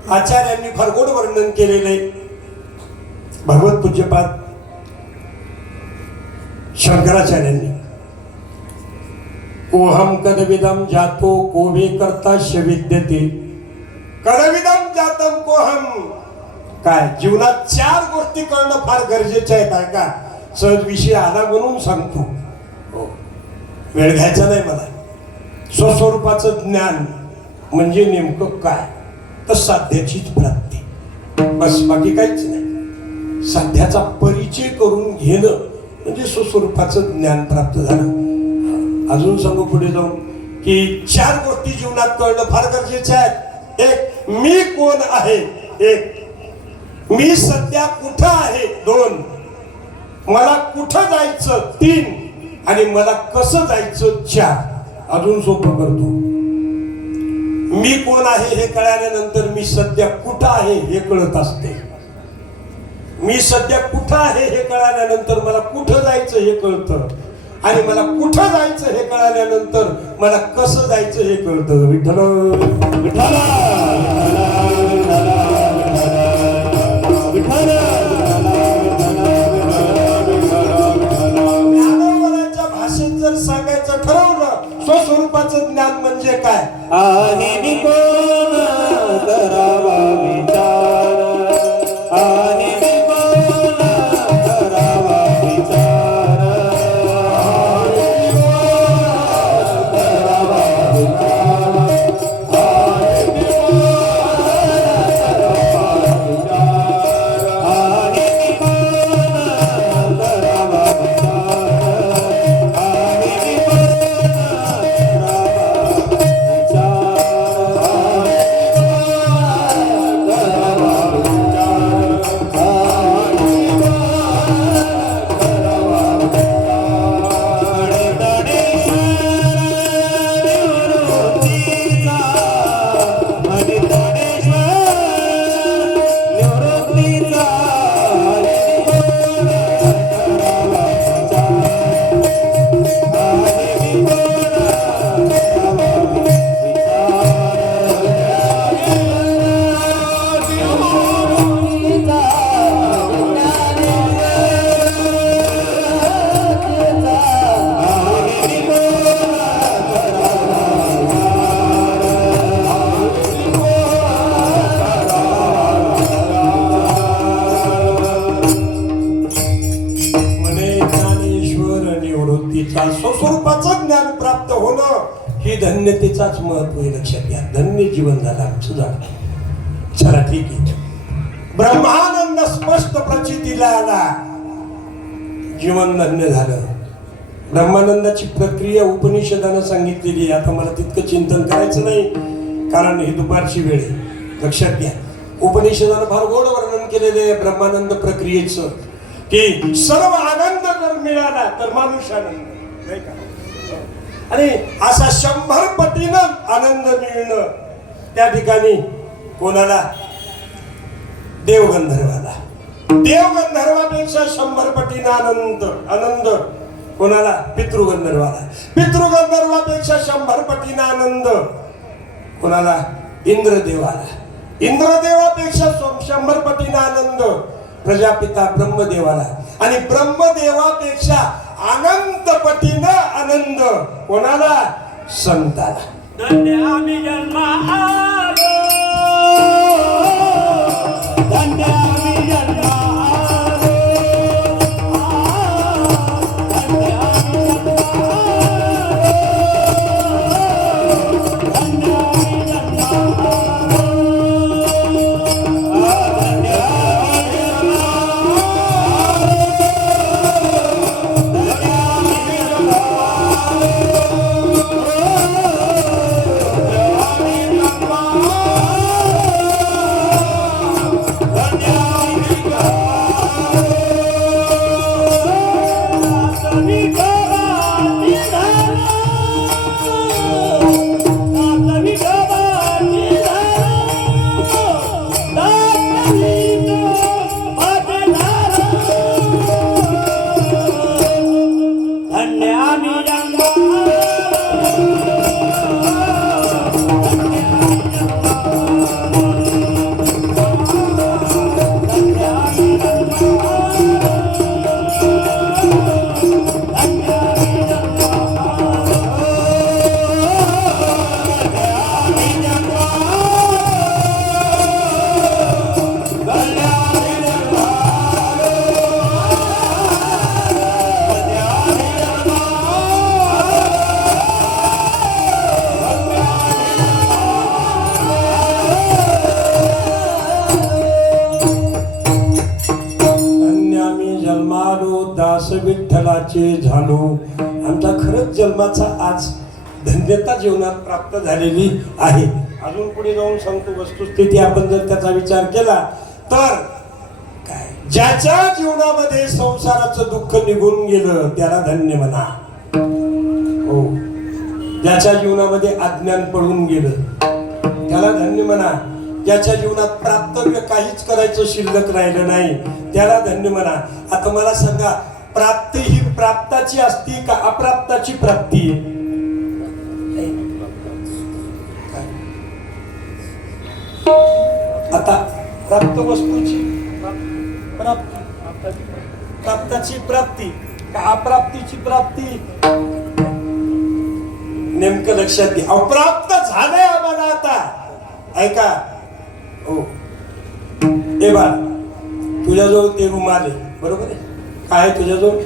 आचार्यांनी फार गोड वर्णन केलेलं आहे. भगवत पूज्यपाद शंकराचार्यांनी कोहम कदविदम जातो कोवे कर्ताश्य विद्यते. कदविदम जातम कोहम. काय जीवनात 4 गोष्टी करणं फार गरजेच्या आहेत का. सहज विषय आला म्हणून सांगतो, हो वेळ घ्यायचा नाही मला. स्वस्वरूपाचं ज्ञान म्हणजे नेमकं काय तर साध्याचीच प्राप्ती, बस, बाकी काहीच नाही. साध्याचा परिचय करून घेणं म्हणजे स्वस्वरूपाचं ज्ञान प्राप्त झालं. अजून सांगू पुढे जाऊन की 4 गोष्टी जीवनात कळणं फार गरजेच्या आहेत. एक, मी कोण आहे. एक, मी सध्या कुठं आहे. 2, मला कुठं जायचं. 3, आणि मला कसं जायचं. 4. अजून सोपं करतो, मी कोण आहे हे कळाल्यानंतर मी सध्या कुठं आहे हे कळत असते. मी सध्या कुठं आहे हे कळाल्यानंतर मला कुठं जायचं हे कळतं, आणि मला कुठं जायचं हे कळाल्यानंतर मला कसं जायचं हे कळतं. विठ्ठल विठ्ठल ज्ञानोबराच्या भाषेत जर सांगायचं ठरवलं स्वस्वरूपाचं ज्ञान म्हणजे काय. आणि कोण करावा विचार, आणि कोण करावा विचार, स्वस्वरूपाचं ज्ञान प्राप्त होणं ही धन्यतेचाच महत्व आहे. लक्षात घ्या, धन्य जीवन झालं आमचं झालं. चला ठीक आहे, ब्रह्मानंद स्पष्ट प्रचितीला आला, जीवन धन्य झालं. ब्रह्मानंदाची प्रक्रिया उपनिषदानं सांगितलेली आहे. आता मला तितकं चिंतन करायचं नाही कारण ही दुपारची वेळ आहे. लक्षात घ्या, उपनिषदानं फार गोड वर्णन केलेले आहे ब्रह्मानंद प्रक्रियेचं, की सर्व आनंद जर मिळाला तर माणूस आनंद नाही का? आणि असा 100 पटीनं आनंद मिळणं त्या ठिकाणी कोणाला? देवगंधर्वाला. देवगंधर्वापेक्षा 100 पटीनं आनंद कोणाला? पितृगंधर्वाला. पितृगंधर्वापेक्षा 100 पटीनं आनंद कोणाला? इंद्रदेवाला. इंद्रदेवापेक्षा 100 पटीनं आनंद प्रजापिता ब्रह्मदेवाला. आणि ब्रह्मदेवापेक्षा अनंत पटीनं आनंद कोणाला? संताला. धन्य आम्ही जन्मा आलो, धन्य आम्ही जन्मा आलो, धन्य आम्ही जन्मा आलो, धन्य आम्ही जन्मा आलो, धन्य आम्ही जन्मा दास विठ्ठलाचे झालो. आमचा खरंच जन्माचा आज धन्यता जीवनात प्राप्त झालेली आहे. अजून पुढे जाऊन सांगतो वस्तुस्थिती. आपण जर त्याचा विचार केला तर काय, ज्याच्या जीवनामध्ये संसाराचं दुःख निघून गेलं त्याला धन्य म्हणा. हो, ज्याच्या जीवनामध्ये अज्ञान पडून गेलं त्याला धन्य म्हणा. ज्याच्या जीवनात प्राप्तव्य काहीच करायचं शिल्लक राहिलं नाही त्याला धन्य म्हणा. आता मला सांगा, प्राप्ती ही प्राप्ताची असती का अप्राप्ताची प्राप्ती? आता प्राप्त वस्तूची प्राप्ती, प्राप्ताची प्राप्ती का अप्राप्तीची प्राप्ती? नेमकं लक्षात घ्या. अप्राप्त झालंय आम्हाला आता. ऐका हो, ए बाळ, तुझ्याजवळ ते रुमाल आहे बरोबर आहे. काय तुझ्याजवळ?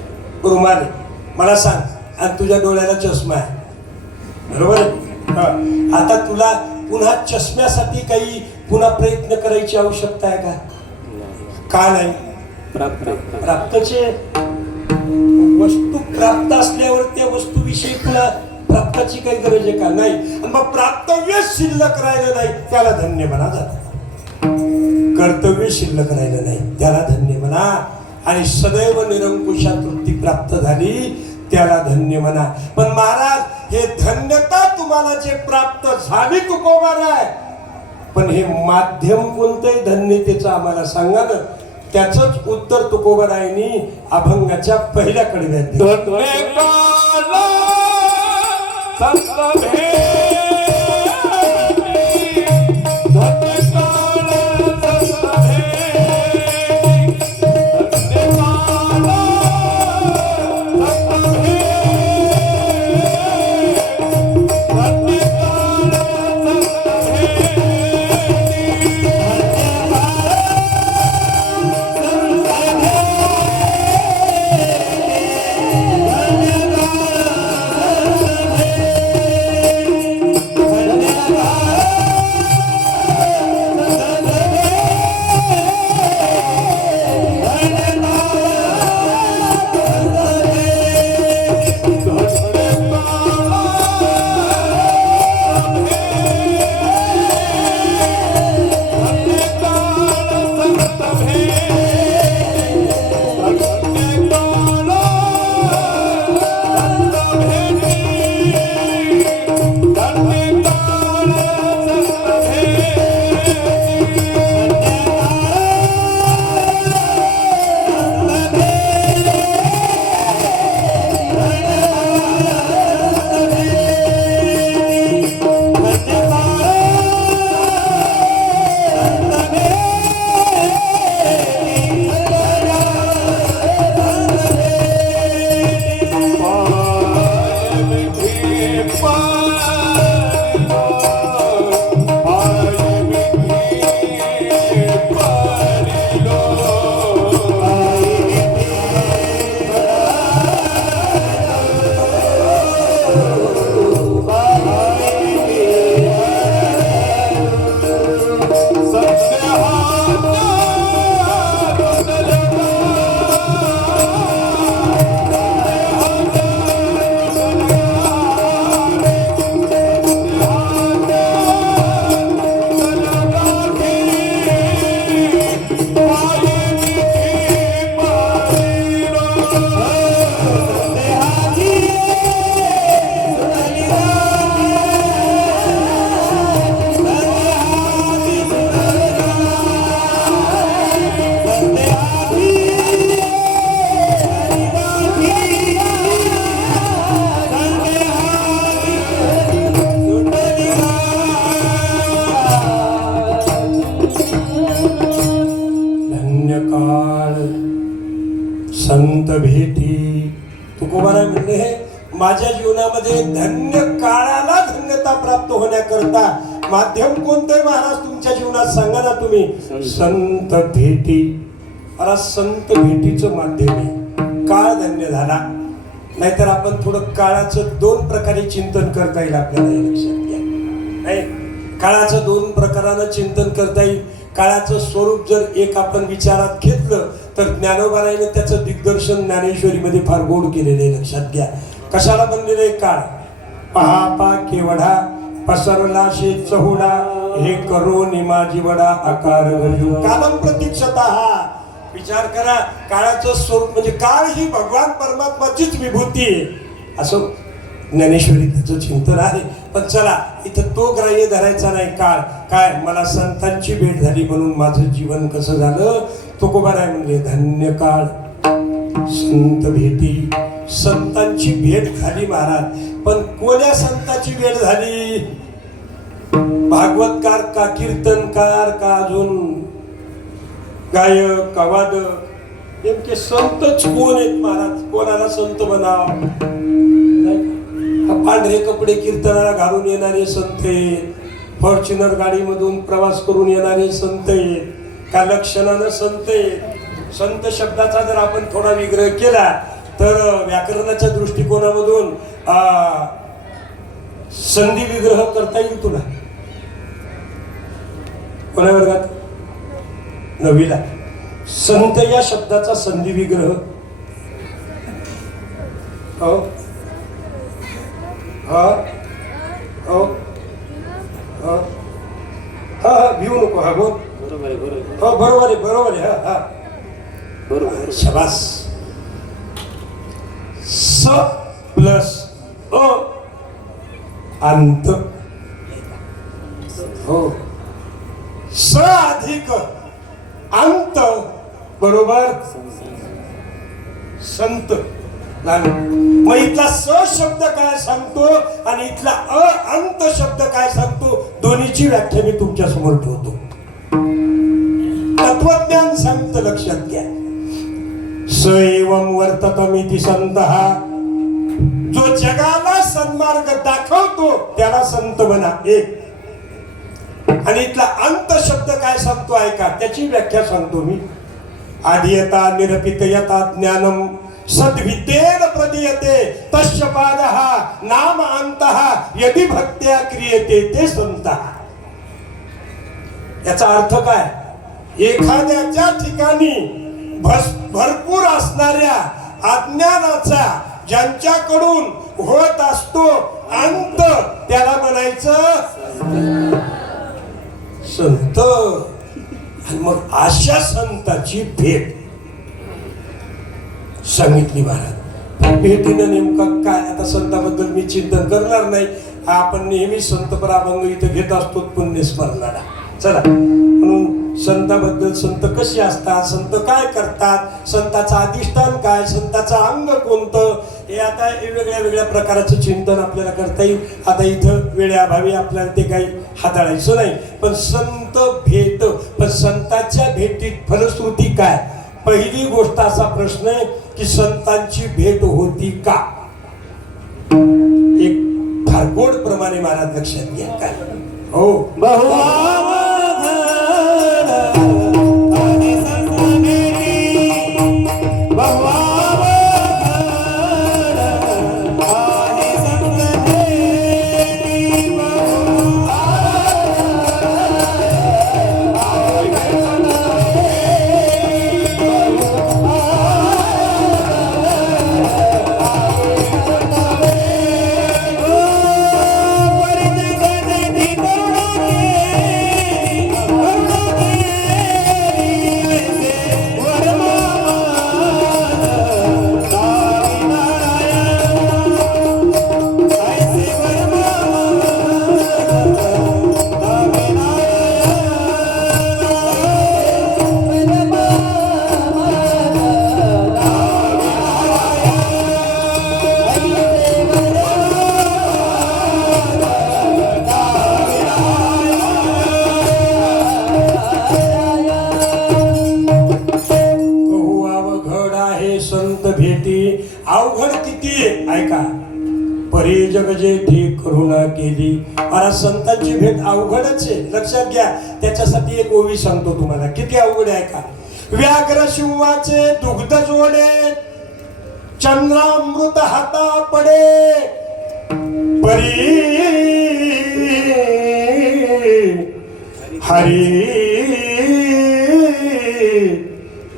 रुमाल आहे. मला सांग, आणि तुझ्या डोळ्याला चष्मा आहे बरोबर आहे. आता तुला पुन्हा चष्म्यासाठी काही पुन्हा प्रयत्न करायची आवश्यकता आहे का? का नाही? प्राप्तचे वस्तू प्राप्त असल्यावर त्या वस्तूविषयी पुन्हा प्राप्ताची काही गरज आहे का? नाही. आणि मग प्राप्तव्य शिल्लक राहिलं नाही त्याला धन्य म्हणा. जात कर्तव्य शिल्लक राहिलं नाही त्याला धन्य म्हणा. आणि सदैव निरंकुशा तृप्ती प्राप्त झाली त्याला धन्य म्हणा. पण महाराज, हे धन्यता तुम्हाला जे प्राप्त झाली तुकोबार आहे, पण हे माध्यम कोणतंही धन्यतेचं आम्हाला सांगा ना. त्याचंच उत्तर तुकोबारायांनी अभंगाच्या पहिल्या कडव्यात दिलं. संत भेटी. तुकोबाराय म्हणले माझ्या जीवनामध्ये धन्य काळाला धन्यता प्राप्त होण्याकरता माध्यम कोणतं महाराज तुमच्या जीवनात सांगा ना तुम्ही. संत भेटी. मला संत भेटीचं माध्यम आहे. काळ धन्य झाला. नाहीतर आपण थोडं काळाचं दोन प्रकारे चिंतन करता येईल आपल्याला, हे लक्षात घ्या. नाही, काळाचं दोन प्रकारानं चिंतन करता येईल. काळाचं स्वरूप जर एक आपण विचारात घेतलं तर ज्ञानोबारायने त्याचं दिग्दर्शन ज्ञानेश्वरीमध्ये फार गोड केलेलं आहे. लक्षात घ्या कशाला बनलेलं आहे काळ. पहा केवढा पसरला शे चहुडा हे करो माझी वडा आकार कालम प्रतीक्षता. हा विचार करा, काळाचं स्वरूप म्हणजे काळ ही भगवान परमात्माचीच विभूती आहे असं ज्ञानेश्वरी त्याचं चिंतन आहे. पण चला इथं तो ग्राह्य धरायचा नाही. काळ काय, मला संतांची भेट झाली म्हणून माझं जीवन कसं झालं. तुकोबाराय म्हणले धन्य काळ संत भेटी. संतांची भेट झाली महाराज. पण कोण्या संतांची भेट झाली. भागवतकार का कीर्तनकार का अजून गायक का वादक. नेमके संतच कोण आहेत महाराज. कोणाला संत बनाव. पांढरे कपडे कीर्तनाला घालून येणारे संत आहेत. फॉर्च्युनर गाडीमधून प्रवास करून येणारे संत आहेत. का लक्षणानं संत आहेत. संत शब्दाचा जर आपण थोडा विग्रह केला तर व्याकरणाच्या दृष्टिकोनामधून संधी विग्रह करता येईल तुला. कोणा वर्गात. नववीला. संत या शब्दाचा संधी विग्रह. हो हा हो हा हा भिवू नको. हा बोल. हो बरोबर आहे. हा बरोबर. शाबास. स प्लस अ अंत. हो स अधिक अंत बरोबर संत. मग इथला स शब्द काय सांगतो आणि इथला अंत शब्द काय सांगतो. दोन्हीची व्याख्या मी तुमच्या समोर ठेवतो. तत्वज्ञान सांगतं. लक्षात घ्या. स एवं वर्ततमिति संतः. जो जगाला सन्मार्ग दाखवतो त्याला संत म्हणा. एक. आणि इथला अंत शब्द काय सांगतो ऐका. त्याची व्याख्या सांगतो मी. आदियता निरपितयता ज्ञानम सद्विद्येन प्रदीयते तस्य पादः नाम अंतः यदि भक्त्या क्रियते ते संतः. याचा अर्थ काय. एखाद्याच्या ठिकाणी भरपूर असणाऱ्या अज्ञानाचा ज्यांच्याकडून होत असतो अंत त्याला म्हणायचं संत. आणि मग अशा संताची भेट सांगितली महाराज. भेटीनं नेमकं काय. आता संताबद्दल मी चिंतन करणार नाही. आपण नेहमी संत पराभंग इथं घेत असतो पुण्यस्मरणाला. चला म्हणून संताबद्दल संत कशी असतात, संत काय करतात, संताचं अधिष्ठान काय, संताचं अंग कोणतं, हे आता वेगळ्या प्रकारचं चिंतन आपल्याला करता येईल. आता इथं वेळेअभावी आपल्याला ते काही हाताळायचं नाही. पण संत भेट. पण संतांच्या भेटीत फलश्रुती काय. पहिली गोष्ट असा प्रश्न आहे की संतांची भेट होती का. एक फार गोड प्रमाणे महाराज लक्षात घ्या काय. हो संत भेटी अवघड किती आहे ऐका. परी जग जेठी करुणा केली. मला संतांची भेट अवघडच आहे लक्षात घ्या. त्याच्यासाठी एक ओवी सांगतो तुम्हाला किती अवघड आहे का. व्याघ्र शिवाचे दुग्ध जोडे चंद्रामृत हाता पडे परी हरी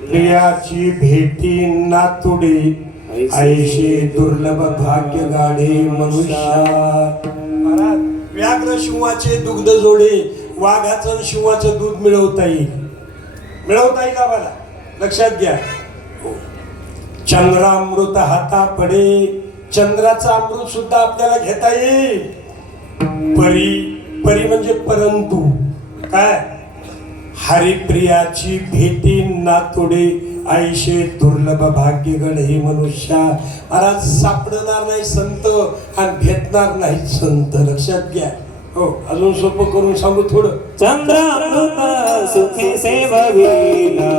प्रियाची भेटी नातुडी ऐशी दुर्लभ भाग्य गाडे मनुष्या. व्याघ्र शिवाचे दुग्ध जोडे वाघाचं शिवाचं दूध मिळवता येईल आम्हाला लक्षात घ्या. चंद्रामृत हाता पडे चंद्राचा अमृत सुद्धा आपल्याला घेता येईल. परी म्हणजे परंतु काय हरिप्रियाची भेटी नातोडे ऐशे दुर्लभ भाग्यगण हे मनुष्या. महाराज सापडणार नाही संत आणि भेटणार नाही संत लक्षात घ्या. हो अजून सोपं करून सांगू थोडं. चंद्रामृत सुखी सेवविला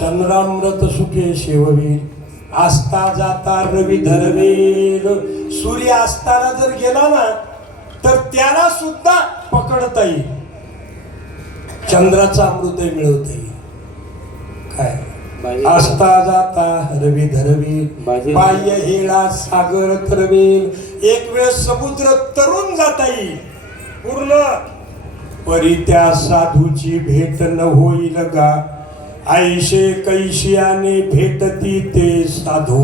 चंद्रामृत सुखे शेववील आस्ता जाता रवी धरवेल. सूर्य असताना जर गेला ना तर त्याला सुद्धा पकडता येईल. चंद्राचा अमृत मिळवता येईल. काय आस्ता जाता रवी धरवेल बाह्य हेळा सागर तरवेल. एक वेळ समुद्र तरून जाता येईल पूर्ण. परी त्या साधूची भेट न होईल गा ऐशे कैशियाने भेटती ते साधू.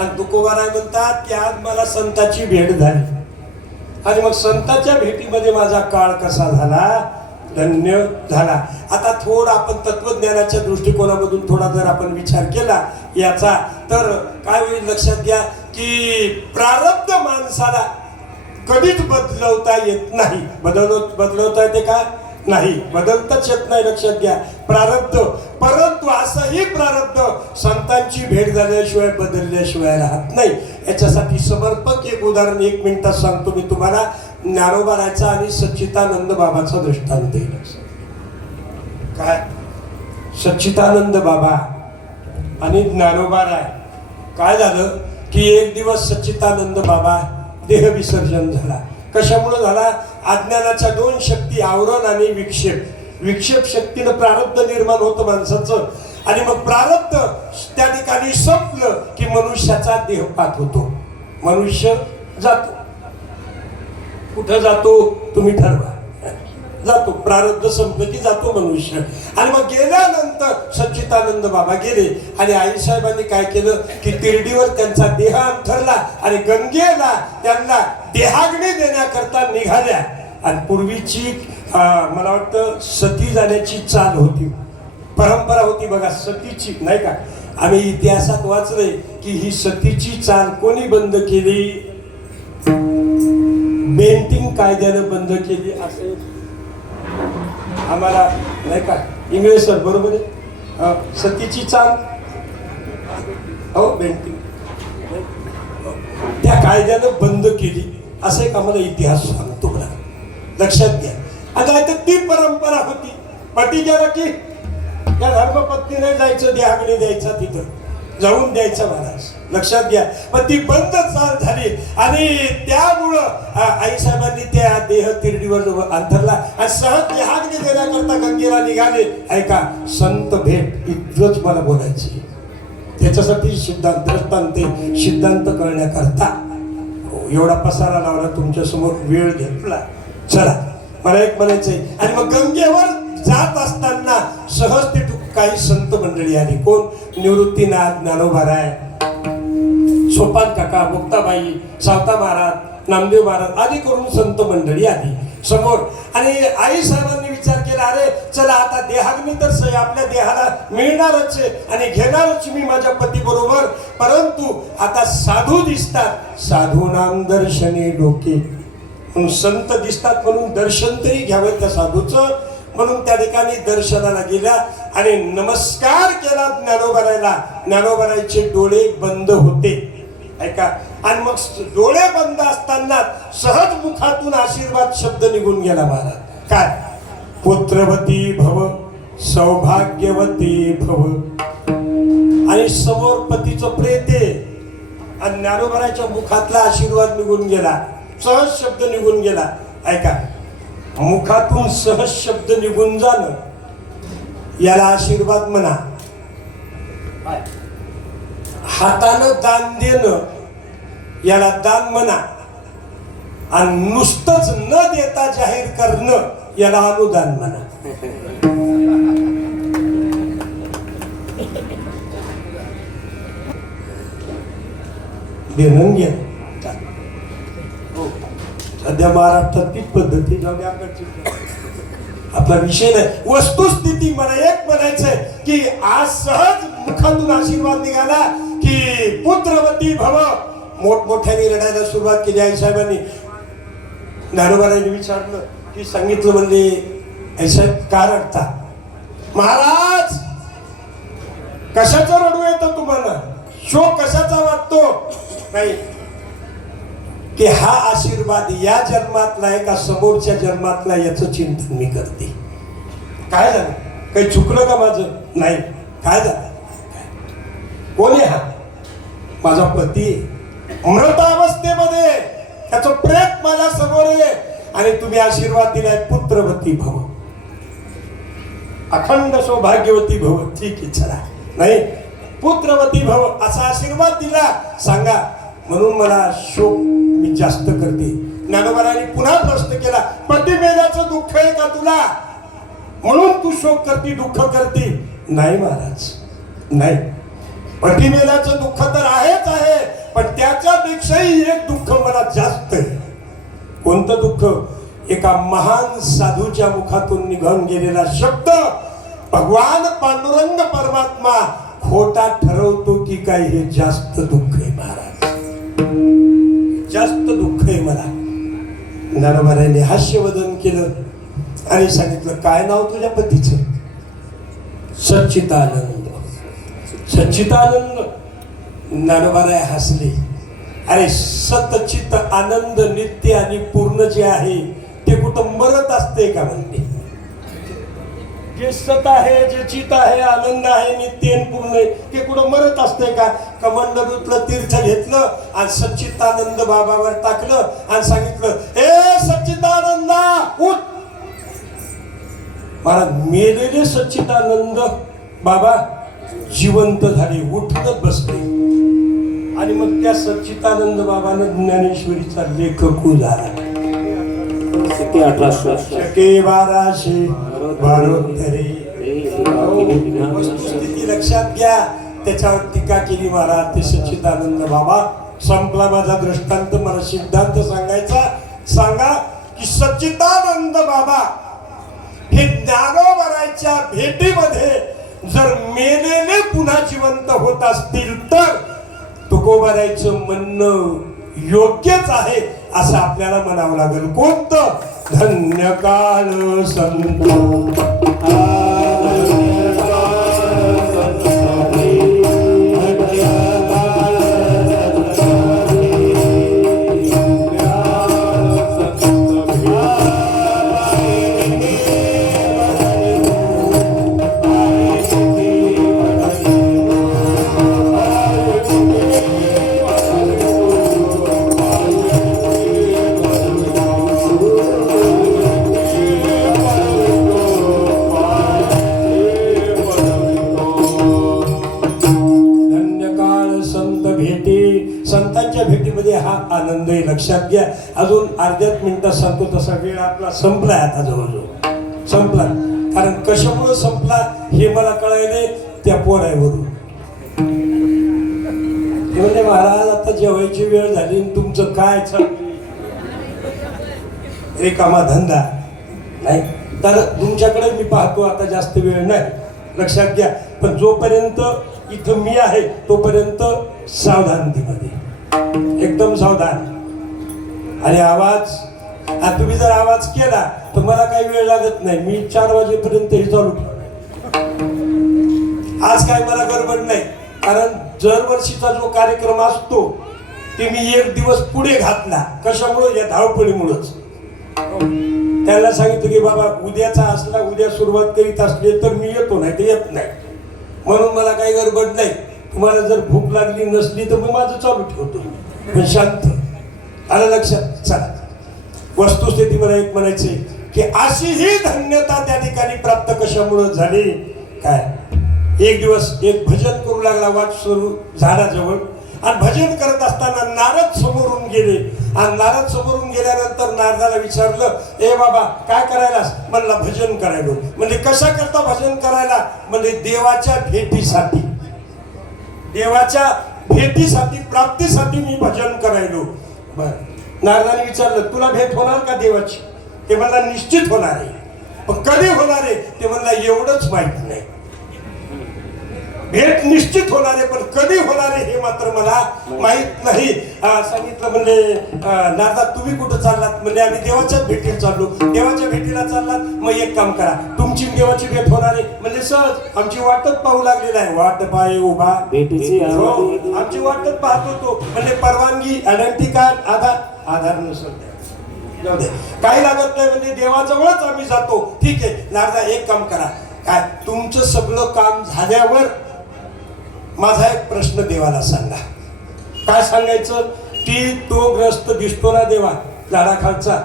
आणि तुकोबाराय म्हणतात की आज मला संताची भेट झाली आणि मग संताच्या भेटीमध्ये माझा काळ कसा झाला धन्य झाला. आता थोडा आपण तत्वज्ञानाच्या दृष्टिकोनामधून थोडा जर आपण विचार केला याचा तर काय होईल लक्षात घ्या की प्रारब्ध माणसाला कधीच बदलवता येत नाही. बदलवता येते का नाही बदलताच येत नाही लक्षात घ्या प्रारब्ध. परंतु असंही प्रारब्ध संतांची भेट झाल्याशिवाय बदलल्याशिवाय राहत नाही. याच्यासाठी समर्पक एक उदाहरण 1 मिनिटात सांगतो मी तुम्हाला. ज्ञानोबारायचा आणि सच्चिदानंद बाबाचा दृष्टांत येईल. काय सच्चिदानंद बाबा आणि ज्ञानोबाराय काय झालं की एक दिवस सच्चिदानंद बाबा देह विसर्जन झाला. कशामुळे झाला. अज्ञानाच्या 2 शक्ती आवरण आणि विक्षेप. विक्षेप शक्तीनं प्रारब्ध निर्माण होतं माणसाचं आणि मग प्रारब्ध त्या ठिकाणी संपलं की मनुष्याचा देहपात होतो. मनुष्य जातो. कुठं जातो तुम्ही ठरवा. जातो प्रारब्ध संपलं की जातो मनुष्य. आणि मग गेल्यानंतर सच्चिदानंद बाबा गेले आणि आईसाहेबांनी काय केलं की तिरडीवर त्यांचा देह अंथरला आणि गंगेला त्यांना देहाग्नी देण्याकरता निघाल्या. आणि पूर्वीची मला वाटतं सती जाण्याची चाल होती परंपरा होती बघा सतीची नाही का. आम्ही इतिहासात वाचलंय की ही सतीची चाल कोणी बंद केली. बेंटिंग कायद्यानं बंद केली असे आम्हाला नाही का इंग्रज सर बरोबर आहे. सतीची चाल हो बेंटिंग त्या कायद्यानं बंद केली असं एक आम्हाला इतिहास सांगतो मला लक्षात घ्या. आता तर ती परंपरा होती. पती गेला की त्या धर्मपत्नीने जायचं देहाकडे द्यायचा तिथं जाऊन द्यायचं महाराज लक्षात घ्या. पण ती बंद चाल झाली आणि त्यामुळं आईसाहेबांनी त्या देह तिरडीवर अंथरला आणि सहज देहाग्नी देण्याकरता गंगेला निघाले. ऐका संत भेट इतकंच मला बोलायची. त्याच्यासाठी सिद्धांत सिद्धांत करण्याकरता एवढा पसारा लावला तुमच्या समोर वेळ घेतला. चला मला एक म्हणायचंय. आणि मग गंगेवर जात असताना सहज ते काही संत मंडळी आली. कोण? निवृत्तीनाथ, ज्ञानोबाराय, सोपान काका, मुक्ताबाई, सावता महाराज, नामदेव महाराज आदी करून संत मंडळी आली समोर. आणि आई साहेबांनी विचार केला, अरे चला आता देहाग्नी तर सय आपल्या देहाला मिळणारच आहे आणि घेणारच मी माझ्या पती बरोबर. परंतु आता साधू दिसतात, साधूनाम दर्शने डोके, संत दिसतात म्हणून दर्शन तरी घ्यावं त्या साधूचं. म्हणून त्या ठिकाणी दर्शनाला गेल्या आणि नमस्कार केला ज्ञानोबारायला. ज्ञानोबारायचे डोळे बंद होते, ऐका. आणि मग डोळे बंद असताना सहज मुखातून आशीर्वाद शब्द निघून गेला महाराज. काय? पुत्रवती भव, सौभाग्यवती भव. आणि समोर पतीचं प्रेत आहे आणि ज्ञानोबारायच्या मुखातला आशीर्वाद निघून गेला, सहज शब्द निघून गेला. ऐका, मुखातून सहज शब्द निघून जाणं याला आशीर्वाद म्हणा. हातानं दान देणं याला दान म्हणा. आणि नुसतंच न देता जाहीर करणं याला अनुदान म्हणा. देणं घ्या. सध्या महाराष्ट्रात तीच पद्धती आपला विषय नाही. वस्तुस्थिती मला एक म्हणायचंय की आज सहज मुखातून आशीर्वाद निघाला की पुत्रवती भव. मोठमोठ्याने रडायला सुरुवात केली आई साहेबांनी. ज्ञानोबारांनी विचारलं की सांगितलं, म्हणले ऐसा का रडता महाराज? कशाचं रडू येतं तुम्हाला? शोक कशाचा वाटतो? नाही की हा आशीर्वाद या जन्मातला आहे का समोरच्या जन्मातला याचं चिंतन मी करते. काय झालं? काही चुकलं का माझं? नाही. काय झालं? कोण आहे हा? माझा पती मृत अवस्थेमध्ये, त्याचं प्रेत माझ्या समोर आहे आणि तुम्ही आशीर्वाद दिलाय पुत्रवती भव, अखंड सौभाग्यवती भव. ठीक आहे, चला. नाही, पुत्रवती भव असा आशीर्वाद दिला. सांगा, म्हणून मला शोक मी जास्त करते. ज्ञानोबारांनी पुन्हा प्रश्न केला, पती मेल्याचं दुःख आहे का तुला म्हणून तू शोक करती, दुःख करती? नाही महाराज, नाही. पती मेल्याचं दुःख तर आहेच आहे, पण त्याच्यापेक्षाही एक दुःख मला जास्त आहे. कोणतं दुःख? एका महान साधूच्या मुखातून निघून गेलेला शब्द भगवान पांडुरंग परमात्मा खोटा ठरवतो की काय, हे जास्त दुःख आहे महाराज, जास्त दुःख आहे मला. ज्ञानोबारांनी हास्यवदन केलं आणि सांगितलं, काय नाव तुझ्या पतीचं? सच्चिदानंद. सच्चिदानंद. ज्ञानोबाराय हसले. अरे सतचित आनंद नित्य आणि पूर्ण जे आहे ते कुठं मरत असते का? म्हणते जे सत आहे, जे चित आहे, आनंद आहे, नित्य आणि पूर्ण आहे, ते कुठं मरत असते का? कमंडलूतलं तीर्थ घेतलं आणि सच्चिदानंद बाबावर टाकलं आणि सांगितलं, ए सच्चिदानंदा उठ. मला मेलेले सच्चिदानंद बाबा जिवंत झाले, उठत बसले. आणि मग त्या सच्चिदानंद बाबानं ज्ञानेश्वरीचा लेखक झाला. शके 1800 शके 1200 बारोत्तरी. वस्तुस्थिती लक्षात घ्या. त्याच्यावर टीका केली महाराज. ते सच्चिदानंद बाबा. संपला माझा दृष्टांत. मला सिद्धांत सांगायचा. सांगा की सच्चिदानंद बाबा हे ज्ञानोबारायच्या भेटीमध्ये जर मेलेले पुन्हा जिवंत होत असतील तर तुकोबारायचं म्हणणं योग्यच आहे असं आपल्याला म्हणावं लागेल. कोणतं? धन्य काळ संत नाही. लक्षात घ्या, अजून अर्ध्याच मिनिटात सांगतो तसा वेळ आपला संपलाय आता, जवळजवळ संपला. कारण कशामुळे संपला हे मला कळायले त्या पोरावरून. म्हणजे महाराज आता जेवायची वेळ झाली आणि तुमचं काय चालू, रिकामा धंदा नाही. तर तुमच्याकडे मी पाहतो आता, जास्त वेळ नाही, लक्षात घ्या. पण जोपर्यंत इथं मी आहे तोपर्यंत सावधानतेमध्ये, एकदम सावधान. आणि आवाज, आणि तुम्ही जर आवाज केला तर मला काही वेळ लागत नाही, मी 4 वाजेपर्यंत हे चालू ठेवणार. आज काय मला गडबड नाही, कारण दरवर्षीचा जो कार्यक्रम असतो ते मी 1 दिवस पुढे घातला. कशामुळे? या धावपळीमुळंच. त्याला सांगितलं की बाबा उद्याचा असला, उद्या सुरुवात करीत असले तर मी येतो, नाही तर येत नाही. म्हणून मला काही गडबड नाही. तुम्हाला जर भूक लागली नसली तर मी माझं चालू ठेवतो, पण शांत. आलं लक्षात? चला, वस्तुस्थिती मला एक म्हणायची की अशी ही धन्यता त्या ठिकाणी प्राप्त कशामुळे झाली. काय, एक दिवस एक भजन करू लागला वाट सुरू झाडाजवळ, आणि भजन करत असताना नारद समोरून गेले. आणि नारद समोरून गेल्यानंतर नारदाला विचारलं, ए बाबा काय करायलास? म्हणला भजन करायलो. म्हणजे कशा करता भजन करायला? म्हणजे देवाच्या भेटीसाठी, देवाच्या भेटीसाठी, प्राप्तीसाठी मी भजन करायलो. बर, नारदाने विचारलं तुला भेट होणार का देवाची? ते म्हणला निश्चित होणार आहे, पण कधी होणार आहे ते म्हणला एवढंच माहित नाही. भेट निश्चित होणार आहे, पण कधी होणार आहे हे मात्र मला माहित नाही. सांगितलं. म्हणजे नारदा तुम्ही कुठं चाललात? म्हणजे आम्ही देवाच्याच भेटीला चाललो. देवाच्या भेटीला चाललात? मग एक काम करा, तुमची देवाची भेट होणार आहे. म्हणजे सहज आमची वाटच पाहू लागलेला आहे. वाट पाय उभा भेटीची हो, आमची वाटच पाहत होतो. म्हणजे परवानगी, आयडेंटिटी आधार नसेल जाऊ दे, काही लागत नाही. म्हणजे देवाजवळच आम्ही जातो. ठीक आहे नारदा, एक काम करा, काय तुमचं सगळं काम झाल्यावर माझा एक प्रश्न देवाला सांगा. काय सांगायचं? की तो ग्रस्त दिसतो ना देवा झाडाखालचा,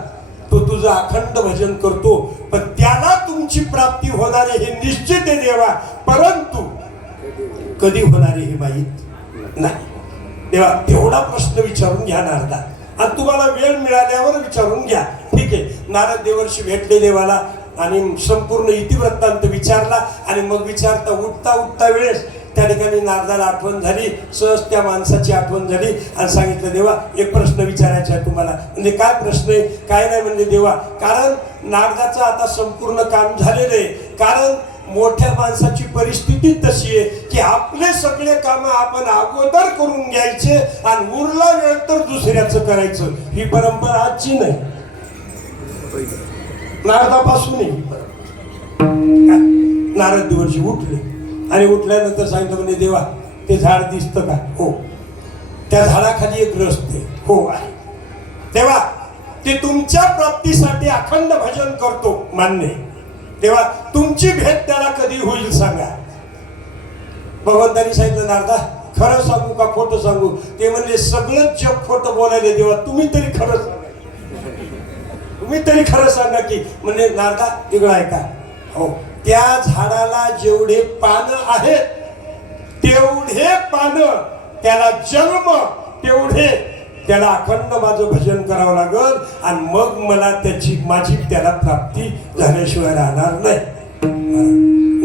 तो तुझं अखंड भजन करतो, पण त्याला तुमची प्राप्ती होणार आहे हे निश्चित आहे देवा, परंतु कधी होणार आहे हे माहीत नाही. देवा तेवढा प्रश्न विचारून घ्या नारदा, आणि तुम्हाला वेळ मिळाल्यावर विचारून घ्या. ठीक आहे. नारद देवर्षी भेटले देवाला आणि संपूर्ण इतिवृत्तांत विचारला. आणि मग विचारता उठता वेळेस त्या ठिकाणी नारदाला आठवण झाली, सहज त्या माणसाची आठवण झाली. आणि सांगितलं देवा एक प्रश्न विचारायचा आहे तुम्हाला. म्हणजे काय प्रश्न आहे? काय नाही म्हणजे देवा, कारण नारदाचं आता संपूर्ण काम झालेलं आहे. कारण मोठ्या माणसाची परिस्थिती तशी आहे की आपले सगळे काम आपण अगोदर करून घ्यायचे आणि उरला वेळ तर दुसऱ्याचं करायचं. ही परंपरा आजची नाही, नारदापासून ही परंपरा. नारद देवर्षी उठले आणि उठल्यानंतर सांगितलं म्हणजे देवा ते झाड दिसतं का? हो. त्या झाडाखाली एक ग्रस्त आहे? हो आहे. तेव्हा ते तुमच्या प्राप्तीसाठी अखंड भजन करतो, मान्य. तेव्हा तुमची भेट त्याला कधी होईल सांगा. भगवंतांनी सांगितलं नारदा खरं सांगू का खोटं सांगू? ते म्हणले सगळंच जग खोटं बोलायले देवा, तुम्ही तरी खरं सांगा, तुम्ही तरी खरं सांगा की. म्हणजे नारदा इकडं ऐका, हो त्या झाडाला जेवढे पानं आहेत तेवढे पानं त्याला जन्म, तेवढे त्याला अखंड माझं भजन करावं लागल, आणि मग मला त्याची माझी त्याला प्राप्ती झाल्याशिवाय राहणार नाही.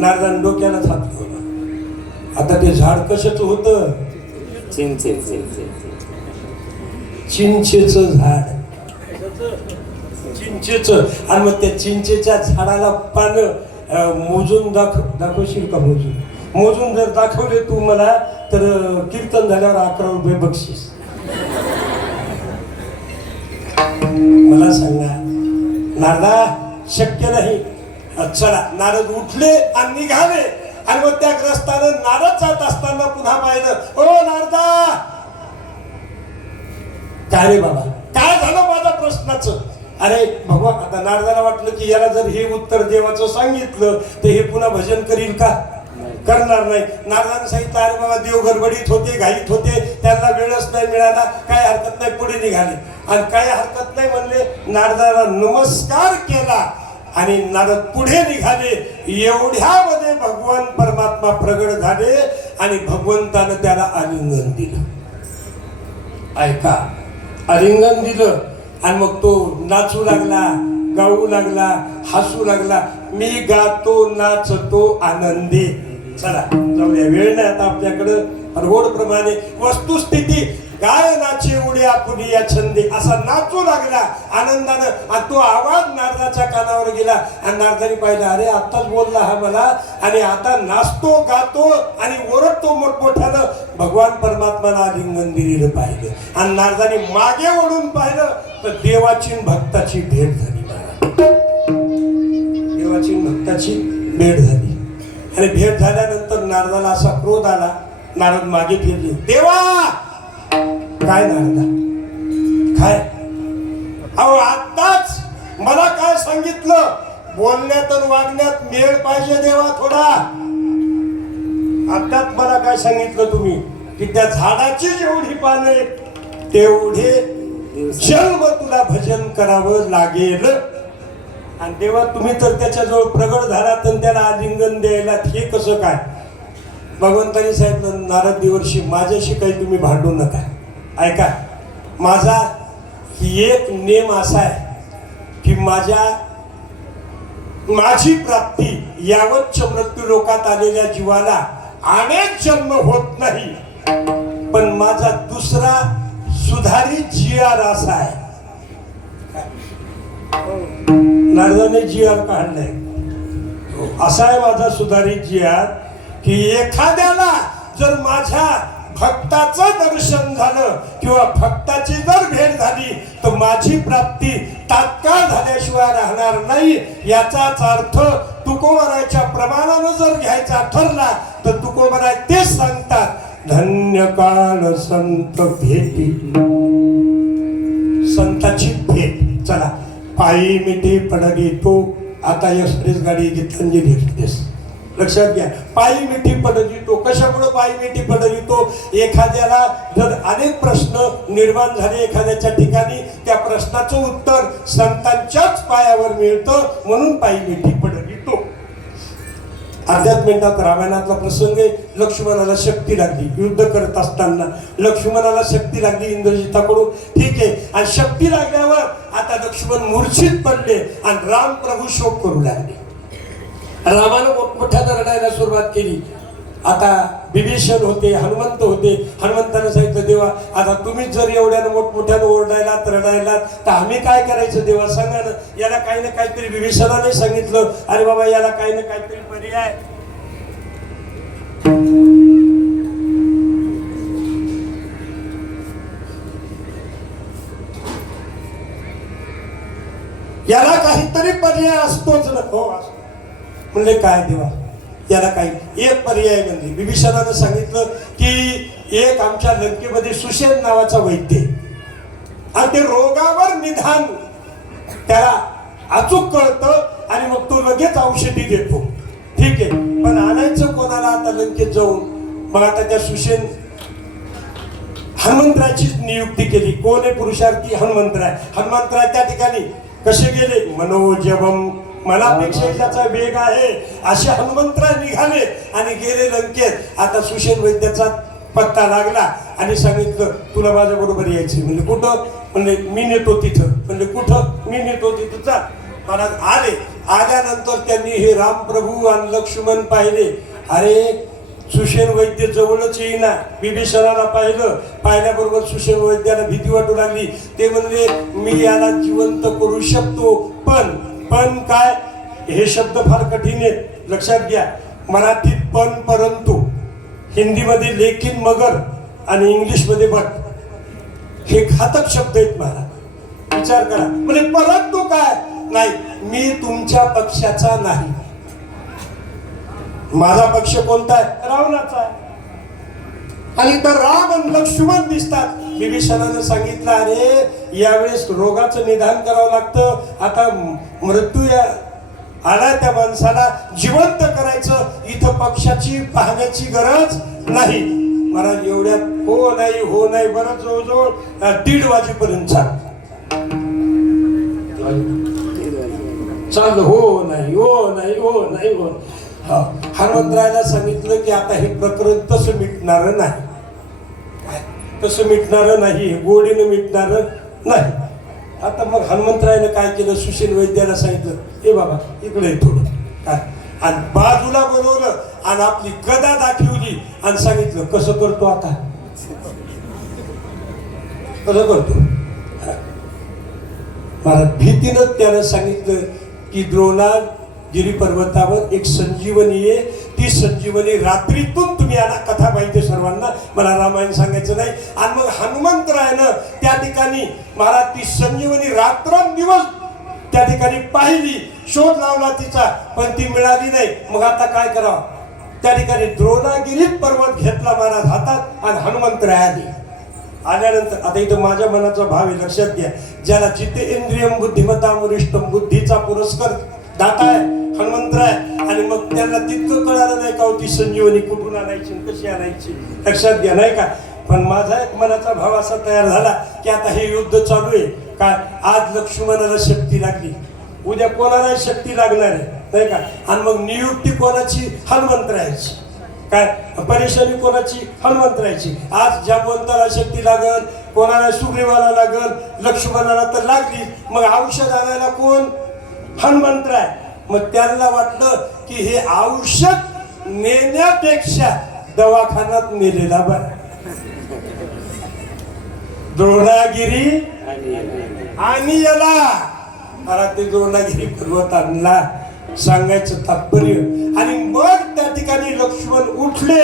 नारदान डोक्यालाच हात ठेवला. आता ते झाड कशाचं होतं? चिंचेचं झाड, चिंचेचं. आणि मग त्या चिंचेच्या झाडाला पानं मोजून दाखवशील का? मोजून जर दाखवले तू मला तर कीर्तन झाल्यावर 11 रुपये बक्षीस. मला सांगा नारदा शक्य नाही. चला, नारद उठले आणि निघाले. आणि मग त्या ग्रस्तानं नारद जात असताना पुन्हा पाहिलं, ओ नारदा काय रे बाबा, काय झालं माझ्या प्रश्नाचं? अरे भगवान, आता नारदाला वाटलं की याला जर हे उत्तर देवाचं सांगितलं तर हे पुन्हा भजन करील का? करणार नाही. नारदाने सांगितलं अरे बाबा देव गडबडीत होते, घाईत होते, त्यांना वेळच नाही मिळाला, काय हरकत नाही, पुढे निघाले. आणि काय हरकत नाही म्हणले, नारदाला नमस्कार केला आणि नारद पुढे निघाले. एवढ्यामध्ये भगवान परमात्मा प्रगट झाले आणि भगवंतानं त्याला आलिंगन दिलं. ऐका, आलिंगन दिलं आणि मग तो नाचू लागला, गाऊ लागला, हसू लागला. मी गातो नाचतो आनंदी. चला जाऊया, वेळ नाही आता आपल्याकडं. रोड प्रमाणे वस्तुस्थिती गायनाचे उड्या पुढे या छंदी असा नाचू लागला आनंदानं. आणि तो आवाज नारदाच्या कानावर गेला आणि नारदाने पाहिलं, अरे आत्ताच बोलला हा मला आणि आता नाचतो गातो आणि ओरडतो मोठमोठ्यानं. भगवान परमात्माला आलिंगन दिलेलं पाहिलं आणि नारदाने मागे वळून पाहिलं तर देवाची भक्ताची भेट झाली. देवाची भक्ताची भेट झाली आणि भेट झाल्यानंतर नारदाला असा क्रोध आला. नारद मागे फिरले, देवा काय नारदा काय? अहो आताच मला काय सांगितलं? बोलण्यात आणि वागण्यात मेळ पाहिजे देवा थोडा. आताच मला काय सांगितलं तुम्ही की त्या झाडाची जेवढी पाने तेवढे जन्म तुला भजन करावं लागेल. आणि देवा तुम्ही तर त्याच्याजवळ प्रगट झालात आणि त्याला आलिंगन द्यायला हे कसं काय? भगवंतांनी सांगितलं, नारद देवर्षी माझ्याशी काही तुम्ही भांडू नका. ऐका, माझा एक नेम असा आहे की माझी प्राप्ती यावतच्या मृत्यू लोकात आलेल्या जीवाला अनेक जन्म होत नाही. पण माझा दुसरा सुधारित जीआर असा आहे. नारदाने जीआर काढलाय. असा आहे माझा सुधारित जीआर की एखाद्याला जर माझ्या भक्ताचं दर्शन झालं किंवा भक्ताची जर भेट झाली तर माझी प्राप्ती तात्काळ झाल्याशिवाय राहणार नाही. याचाच अर्थ तुकोबराच्या प्रमाणानं जर घ्यायचा ठरला तर तुकोबराय तेच सांगतात, धन्य काळ संत भेटी. संताची भेट. चला, पायी मिठी पडली तो. आता एक्सप्रेस गाडी गीतांजली एक्सप्रेस लक्षात घ्या. पायी मिठी पडवितो. कशामुळे पायी मिठी पडवितो? एखाद्याला जर अनेक प्रश्न निर्माण झाले एखाद्याच्या ठिकाणी, त्या प्रश्नाचं उत्तर संतांच्याच पायावर मिळतं म्हणून पायी मिठी पडवितो. अर्ध्याच मिनिटात रामायणातला प्रसंग आहे. लक्ष्मणाला शक्ती लागली युद्ध करत असताना. लक्ष्मणाला शक्ती लागली इंद्रजिताकडून, ठीक आहे. आणि शक्ती लागल्यावर आता लक्ष्मण मूर्छित पडले आणि राम प्रभू शोक करू लागले. रामानं मोठमोठ्यानं रडायला सुरुवात केली. आता विभीषण होते, हनुमंत होते. हनुमंतानं सांगितलं, देवा आता तुम्हीच जर एवढ्यानं मोठमोठ्यानं ओरडायलात रडायलात तर आम्ही काय करायचं देवा सांगा ना. याला काही ना काहीतरी विभीषणाने सांगितलं, अरे बाबा याला काही ना काहीतरी पर्याय. याला काहीतरी पर्याय असतोच ना. हो असतो. म्हणले काय देवा याला काही एक पर्याय म्हणजे विभीषणानं सांगितलं की एक आमच्या लंकेमध्ये सुषेण नावाचा वैद्य आणि ते रोगावर निदान त्याला अचूक कळतं आणि मग तो लगेच औषधी देतो, ठीक आहे. पण आणायचं कोणाला आता लंकेत जाऊन? मग आता त्या सुषेण हनुमंतराचीच नियुक्ती केली. कोण आहे पुरुषार्थी? हनुमंतराय. हनुमंतराय त्या ठिकाणी कसे गेले? मनोजवम, मनापेक्षा त्याचा वेग आहे असे हनुमंतराय निघाले आणि गेले लंकेत. आता सुषेण वैद्याचा पत्ता लागला आणि सांगितलं तुला माझ्या बरोबर यायचं. म्हणजे कुठं? म्हणजे मी नेतो तिथं. म्हणजे कुठं? मी नेतो तिथं. जा. मला आले. आल्यानंतर त्यांनी हे रामप्रभू आणि लक्ष्मण पाहिले. अरे सुषेण वैद्य जवळच येईना. विभीषणाला पाहिलं. पाहिल्याबरोबर सुषेण वैद्याला भीती वाटू लागली. ते म्हणले मी याला जिवंत करू शकतो, पण काय? हे शब्द फार कठीण आहेत, लक्षात घ्या. मराठीत पण, परंतु, हिंदीमध्ये लेकिन, मगर आणि इंग्लिशमध्ये बट हे घातक शब्द आहेत. मला विचार करा. म्हणजे परंतु काय? नाही, मी तुमच्या पक्षाचा नाही. माझा पक्ष कोणता आहे? रावणाचा आहे. आणि तर राम आणि लक्ष्मण दिसतात. विभीषणानं सांगितलं अरे यावेळेस रोगाचं निदान करावं लागतं. आता मृत्यू आला त्या माणसाला जिवंत करायचं. इथं पक्षाची पाहण्याची गरज नाही. महाराज एवढ्यात हो नाही बरं जवळजवळ 1:30 वाजेपर्यंत चाललं. हो नाही. हनुमंतरायाला सांगितलं की आता हे प्रकरण तसं मिटणार नाही. तसं मिटणारं नाही, गोडीनं मिटणारं नाही. आता मग हनुमंतरायनं काय केलं, सुशील वैद्याला सांगितलं, ए बाबा इकडे ये थोडं काय, आणि बाजूला बोलवलं आणि आपली गदा दाखवली आणि सांगितलं कसं करतो आता, कसं करतो. मला भीतीनं त्यानं सांगितलं की द्रोणागिरी पर्वतावर एक संजीवनी आहे, ती संजीवनी रात्रीतून तुम्ही आणा. कथा माहिती सर्वांना, मला रामायण सांगायचं नाही. आणि मग हनुमंतरायनं त्या ठिकाणी महाराज ती संजीवनी रात्रंदिवस त्या ठिकाणी पाहिली, शोध लावला तिचा, पण ती मिळाली नाही. मग आता काय करावं, त्या ठिकाणी द्रोणागिरीत पर्वत घेतला महाराज हातात आणि हनुमंतराय आल्यानंतर आता इथं माझ्या मनाचा भाव आहे, लक्षात घ्या. ज्याला जितेंद्रियम बुद्धिमत्ता वरिष्ठम, बुद्धीचा पुरस्कार दाता आहे हनुमंतराय. आणि मग त्यांना तितकं कळालं नाही का होती संजीवनी कुठून आणायची कशी आणायची, लक्षात घ्या नाही का. पण माझा एक मनाचा भाव असा तयार झाला की आता हे युद्ध चालू आहे काय, आज लक्ष्मणाला शक्ती लागली, उद्या कोणाला शक्ती लागणार आहे नाही का. आणि मग नियुक्ती कोणाची, हनुमंतरायाची. काय परेशानी कोणाची, हनुमंतरायाची. आज जांबवंताला शक्ती लागल, कोणाला सुग्रीवाला लागल, लक्ष्मणाला तर लागली. मग औषध आणायला कोण, हनुमंतराय. मग त्यांना वाटलं की हे औषध नेण्यापेक्षा दवाखान्यात नेलेला बरा. द्रोणागिरी आणि याला मला ते द्रोणागिरी पर्वत आणला, सांगायचं तात्पर्य. आणि मग त्या ठिकाणी लक्ष्मण उठले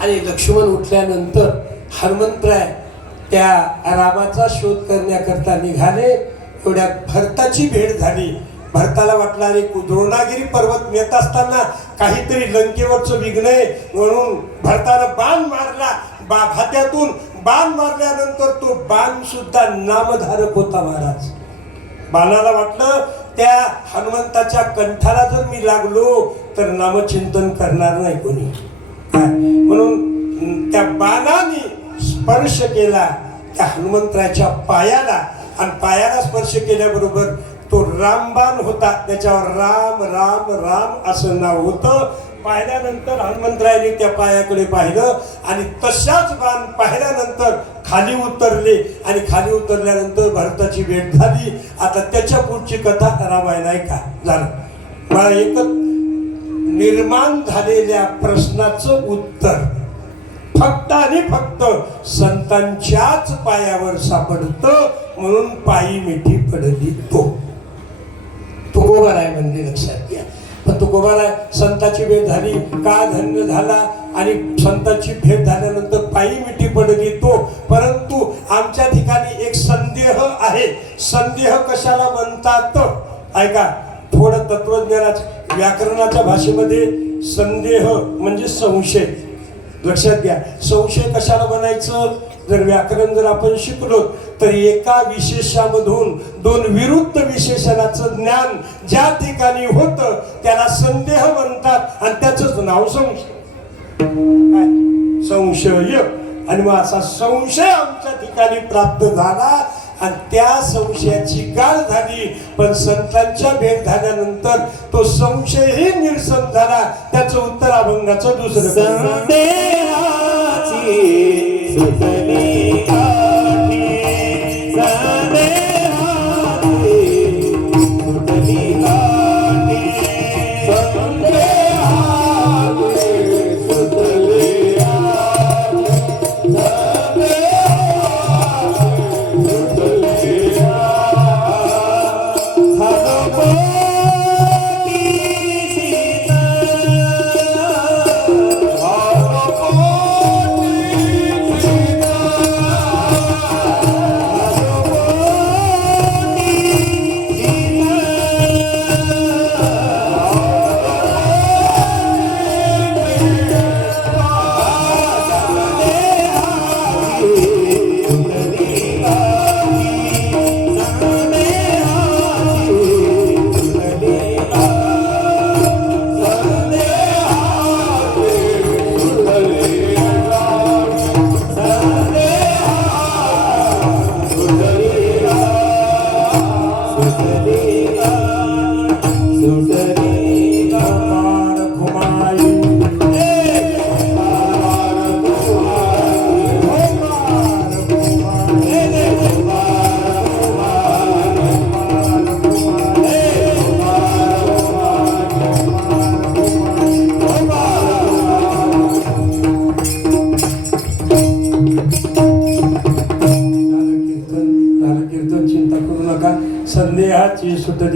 आणि लक्ष्मण उठल्यानंतर हनुमंतराय त्या रामाचा शोध करण्याकरता निघाले. एवढ्या भरताची भेट झाली. भरताला वाटलं अरे द्रोणागिरी पर्वत नेत असताना काहीतरी लंकेवरचं विघ्न आहे, म्हणून भरतानं बाण मारला. भात्यातून बाण मारल्यानंतर तो बाण सुद्धा नामधारक होता महाराज. बाणाला वाटलं त्या हनुमंताच्या कंठाला जर मी लागलो तर नामचिंतन करणार नाही कोणी, म्हणून त्या बाणाने स्पर्श केला त्या हनुमंतराच्या पायाला. आणि पायाला स्पर्श केल्याबरोबर तो रामबाण होता, त्याच्यावर राम राम राम असं नाव होतं. पाहिल्यानंतर हनुमंतरायाने त्या पायाकडे पाहिलं आणि तशाच बाण पाहिल्यानंतर खाली उतरले. आणि खाली उतरल्यानंतर भरताची भेट झाली. आता त्याच्या पुढची कथा रामायण आहे का झालं. मला एकच निर्माण झालेल्या प्रश्नाचं उत्तर फक्त आणि फक्त संतांच्याच पायावर सापडतं, म्हणून पायी मिठी पडली तो तुकोबाराय म्हणजे लक्षात घ्या. पण तुकोबाराय संताची भेट झाली, का धन्य झाला. आणि संतांची भेट झाल्यानंतर पायी मिठी पडली तो. परंतु आमच्या ठिकाणी एक संदेह आहे. संदेह कशाला म्हणतात ऐका, थोडं तत्वज्ञानाच्या व्याकरणाच्या भाषेमध्ये संदेह म्हणजे संशय, लक्षात घ्या. संशय कशाला म्हणायचं, जर व्याकरण जर आपण शिकलो तर एका विशेषामधून दोन विरुद्ध विशेषणाचं ज्ञान ज्या ठिकाणी होतं त्याला संदेह म्हणतात. आणि त्याचंच नाव संशय, संशय. आणि मग असा संशय आमच्या ठिकाणी प्राप्त झाला आणि त्या संशयाची गाळ झाली. पण संतांच्या भेट झाल्यानंतर तो संशयही निरसन झाला. त्याचं उत्तर अभंगाचं दुसरं संदेहाची सुतली काठी, संदेहाची सुतली काठी, संदेहाची सुतली काठी,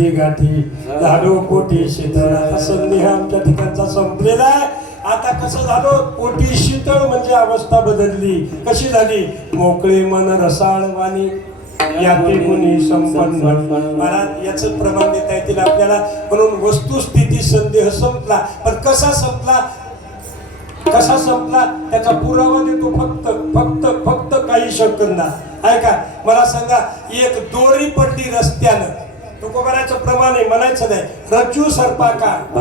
सुटली गाठी झालो पोटी शीतळ. आता संदेह आमच्या ठिकाणचा संपलेला आहे. आता कसं झालं, पोटी शीतळ म्हणजे अवस्था बदलली. कशी झाली? मोकळे मन रसाळ वाणी याते गुणी संपन्न. महाराज याच प्रमाण देता येतील आपल्याला. म्हणून वस्तुस्थिती संदेह संपला. पण कसा संपला, कसा संपला त्याचा पुरावा देतो फक्त फक्त फक्त काही सेकंदा. ऐका, मला सांगा, एक दोरी पडली रस्त्यानं, तुकोबाराचं प्रमाण आहे, म्हणायचं नाही, रज्जू सर्पाकार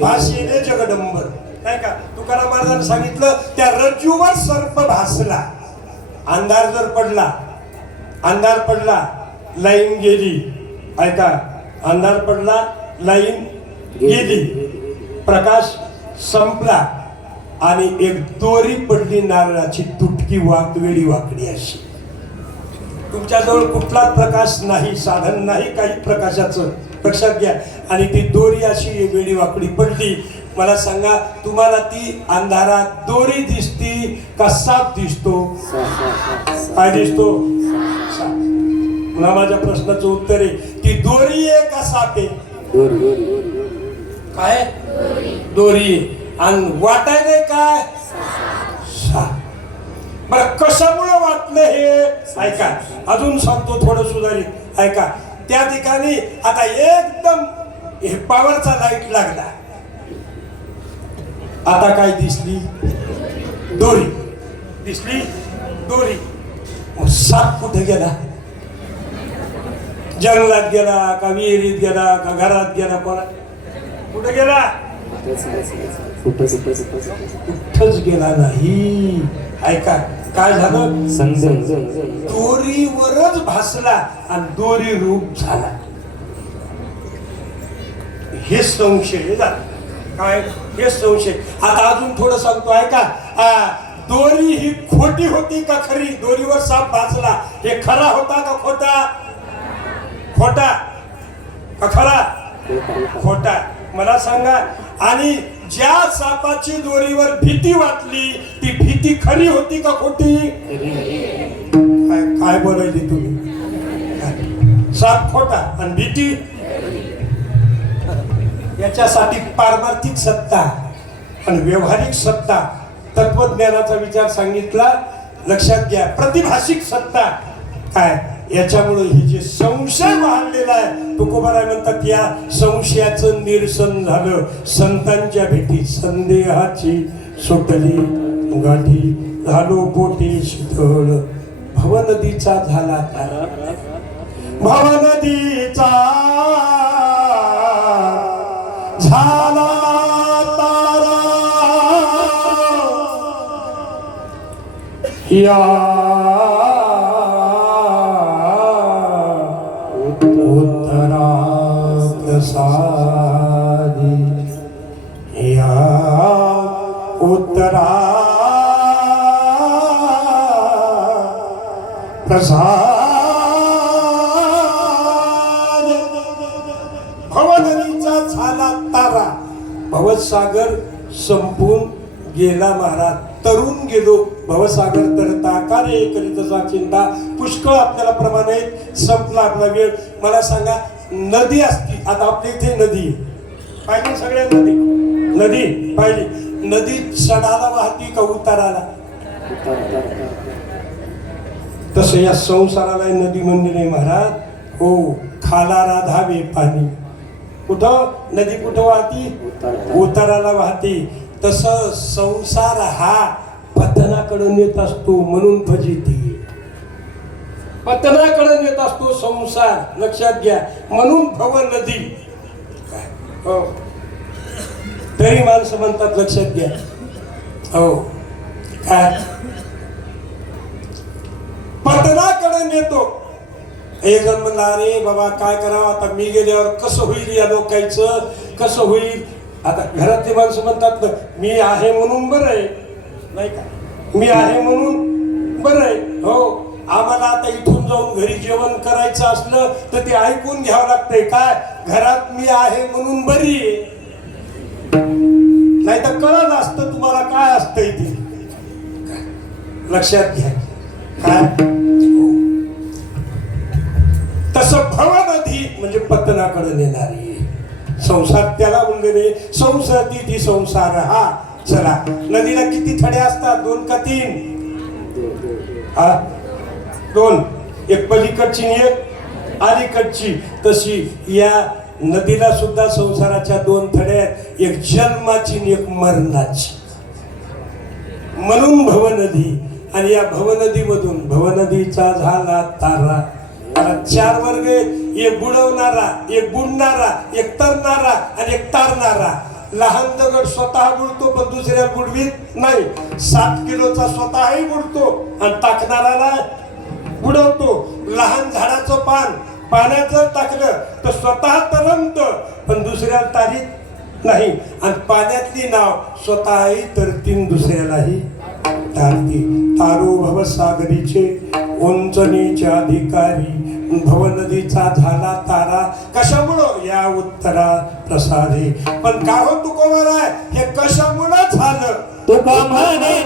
भाषेने जगदंबर. नाही का, तुकाराम महाराजांनी सांगितलं, त्या रज्जूवर सर्प भासला. अंधार जर पडला, अंधार पडला, लाईन गेली. ऐका, अंधार पडला, लाईन गेली, प्रकाश संपला आणि एक दोरी पडली नारळाची तुटकी वेडी वाकडी अशी. तुमच्याजवळ कुठलाच प्रकाश नाही, साधन नाही काही प्रकाशाचं, लक्षात घ्या. आणि ती दोरी अशी वेडी वाकडी पडली. मला सांगा, तुम्हाला ती अंधारात दोरी दिसती का साप दिसतो? काय दिसतो? पुन्हा माझ्या प्रश्नाचं उत्तर आहे, ती दोरी आहे का साप आहे? काय? दोरी. आणि वाटायला काय? साप. बरं, कशामुळे वाटलं हे ऐका, अजून सांगतो थोडं सुधारित. ऐका, त्या ठिकाणी आता एकदम पॉवरचा लाईट लागला. आता काय दिसली? दोरी दिसली, दोरी. साप कुठे गेला? जंगलात गेला का विहिरीत गेला का घरात गेला? कोणा कुठे गेला? कुठंच गेला नाही. ऐका, काय झालं? दोरीवरच भासला आणि दोरी रूप झाला. हे संशय झाला. काय? हे संशय. आता अजून थोडं सांगतो, ऐका. दोरी ही खोटी होती का खरी? दोरीवर साप भासला, हे खरा होता का खोटा? खोटा का खरा? खोटा. मला सांगा, आणि ज्या सापाची दोरीवर भीती वाटली, ती भीती खरी होती का खोटी? काय काय बोलायची तुम्ही? साप खोटा आणि भीती. याच्यासाठी पारमार्थिक सत्ता आणि व्यवहारिक सत्ता, तत्वज्ञानाचा विचार सांगितला. लक्षात घ्या, प्रतिभाषिक सत्ता काय? याच्यामुळे ही जे संशय वाढलेला आहे, तुकोबाराय म्हणतात, या संशयाचं निरसन झालं संतांच्या भेटी. संदेहाची सुटली गाठी झालो पोटी शीतळ. भवनदीचा झाला तारा, भवनदीचा झाला तारा. या साधी या उत्तरा प्रसाद. भवनदीचा झाला तारा. भवसागर संपून गेला महाराज. तरुण गेलो भवसागर तरता का रे करीतसा चिंता. पुष्कळ आपल्याला प्रमाण आहेत. संपला आपला वेळ. मला सांगा, नदी असती, आता आपल्या इथे नदी पाहिली, सगळ्या नदी नदी पाहिली. नदी सडाला वाहती का उताराला? तसं या संसाराला नदी म्हणली नाही महाराज. हो, खाला राधावे पाणी. कुठं नदी कुठं वाहती? उताराला वाहती. तसं संसार हा पतनाकडे नेत असतो, म्हणून फजिती. पतनाकडे नेत असतो संसार, लक्षात घ्या. म्हणून भव नदी. हो, तरी माणसं म्हणतात, लक्षात घ्या. हो, काय पतनाकडे नेतो. एक जण म्हणला, अरे बाबा काय करावं आता, मी गेल्यावर कसं होईल, या लोकांचं कसं होईल. आता घरातली माणसं म्हणतात ना, मी आहे म्हणून बरं आहे, नाही का? मी आहे म्हणून बरं आहे. हो, आम्हाला आता इथून जाऊन घरी जेवण करायचं असलं तर ते ऐकून घ्यावं लागतंय. काय? घरात मी आहे म्हणून बरी आहे. नाही तर कळलं असतं तुम्हाला काय असतंय ते. लक्षात घ्या. काय? तसं भवनदी म्हणजे पतनाकडे मरण येणारी. संसार त्याला म्हणले संसती ती संसार हा. चला, नदीला किती थडे असतात? 2 का 3? 2. एक पलीकडची आणि एक अलीकडची. तशी या नदीला सुद्धा संसाराच्या 2 थडे आहेत, एक जन्माची आणि एक मरणाची. म्हणून भवनदी. आणि या भवनदीमधून भवनदीचा झाला तारा. 4 वर्ग आहेत, एक बुडवणारा, एक बुडणारा, एक तरणारा आणि एक तारणारा. लहान दगड स्वतः बुडतो पण दुसऱ्याला बुडवीत नाही. 7 किलोचा स्वतःही बुडतो आणि टाकणाऱ्याला बुडवतो. लहान झाडाचं पाण्याचं टाकलं तर स्वतः तरंगत पण दुसऱ्याला तारीत नाही. आणि पाण्यातली नाव स्वतःही तरतीन दुसऱ्यालाही तारती. तारो भवसागरीचे उंचणीचे अधिकारी, भवनदीचा झाला तारा. कशामुळं? या उत्तरा प्रसादे. पण का हो तुकोबाराय, हे कशामुळं झालं? तुका म्हणे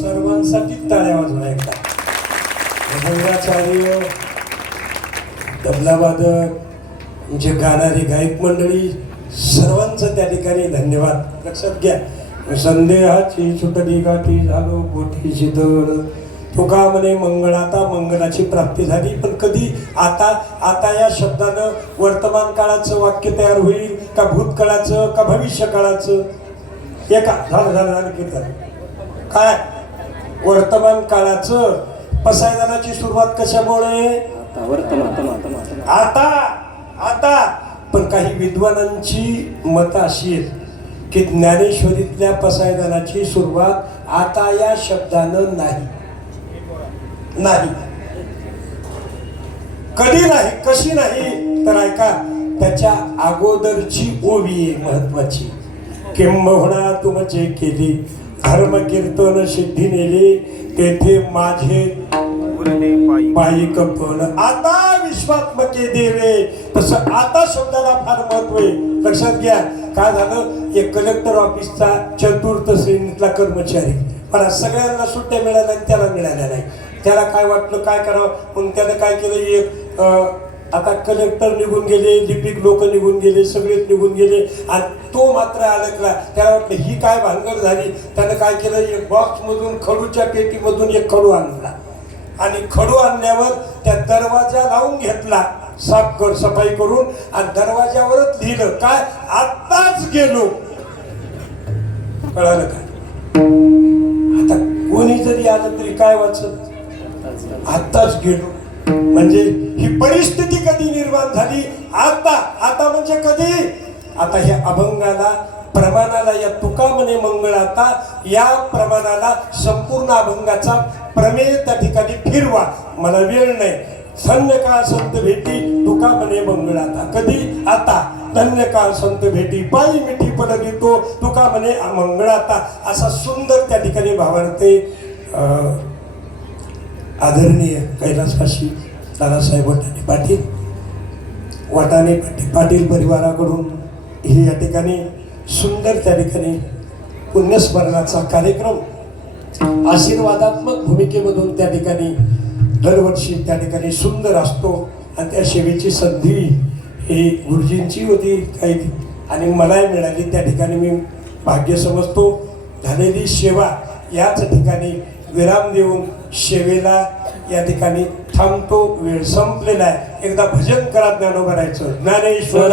सर्वांसाठी टाळ्या वाजवा एकदा. अभंगाचार्य, तबलावादक, जे गाणारी गायक मंडळी, सर्वांचं त्या ठिकाणी धन्यवाद. लक्षात घ्या, संदेहाची सुटली गाठी झालो गोठी शीतळ, तुका म्हणे मंगळाता मंगलाची प्राप्ती झाली. पण कधी आता आता या शब्दानं वर्तमान काळाचं वाक्य तयार होईल का भूतकाळाचं का भविष्य काळाचं? एका झालं झालं झालं कीर्तन काय वर्तमान काळाचं. पसायदानाची सुरुवात कशामुळे? आता आता पण काही विद्वानांची मत अशी आहेत की ज्ञानेश्वरीतल्या पसायदानाची सुरुवात आता या शब्दानं नाही. कधी नाही, कशी नाही तर ऐका, त्याच्या अगोदरची ओवी आहे महत्वाची. किंबहुना तुमचे केली धर्म कीर्तन सिद्धी नेले, तेथे माझे पायी कपन आता विश्वात्मके देवे. तसं आता शब्दाला फार महत्व आहे. लक्षात घ्या, काय झालं, एक कलेक्टर ऑफिसचा चतुर्थ श्रेणीतला कर्मचारी, पण सगळ्यांना सुट्ट्या मिळाल्या त्याला मिळाल्या नाही. त्याला काय वाटलं काय करावं, मग त्यानं काय केलं, एक आता कलेक्टर निघून गेले, लिपिक लोक निघून गेले, सगळेच निघून गेले आणि तो मात्र अडकला. त्याला वाटलं ही काय भानगड झाली. त्यानं काय केलं, एक बॉक्समधून खडूच्या पेटीमधून एक खडू आणला आणि खडू आणल्यावर त्या दरवाजा लावून घेतला सफाई करून आणि दरवाजावरच लिहिलं काय, आत्ताच गेलो. कळालं का? आता कोणी जरी आलं तरी काय वाचत, आत्ताच गेलो. म्हणजे ही परिस्थिती कधी निर्माण झाली? आता. आता म्हणजे कधी? आता ह्या अभंगाला प्रमाणाला, या तुका म्हणे मंगळाता या प्रमाणाला संपूर्ण अभंगाचा प्रमेय त्या ठिकाणी फिरवा. मला वेळ नाही. धन्य काळ संत भेटी तुका म्हणे मंगळाता. कधी? आता. धन्य काळ संत भेटी पायी मिठी पडली तो तुका म्हणे मंगळाता. असा सुंदर त्या ठिकाणी भावार्थे आदरणीय कैलासवासी दादासाहेब वाटाणे पाटील परिवाराकडून ही या ठिकाणी सुंदर त्या ठिकाणी पुण्यस्मरणाचा कार्यक्रम आशीर्वादात्मक भूमिकेमधून त्या ठिकाणी दरवर्षी त्या ठिकाणी सुंदर असतो. आणि त्या सेवेची संधी ही गुरुजींची होती काही आणि मलाही मिळाली. त्या ठिकाणी मी भाग्य समजतो. झालेली सेवा याच ठिकाणी विराम देऊन सेवेला या ठिकाणी थांबतो. वेळ संपलेला आहे. एकदा भजन करा ज्ञानोबा राहायचं. ज्ञानेश्वर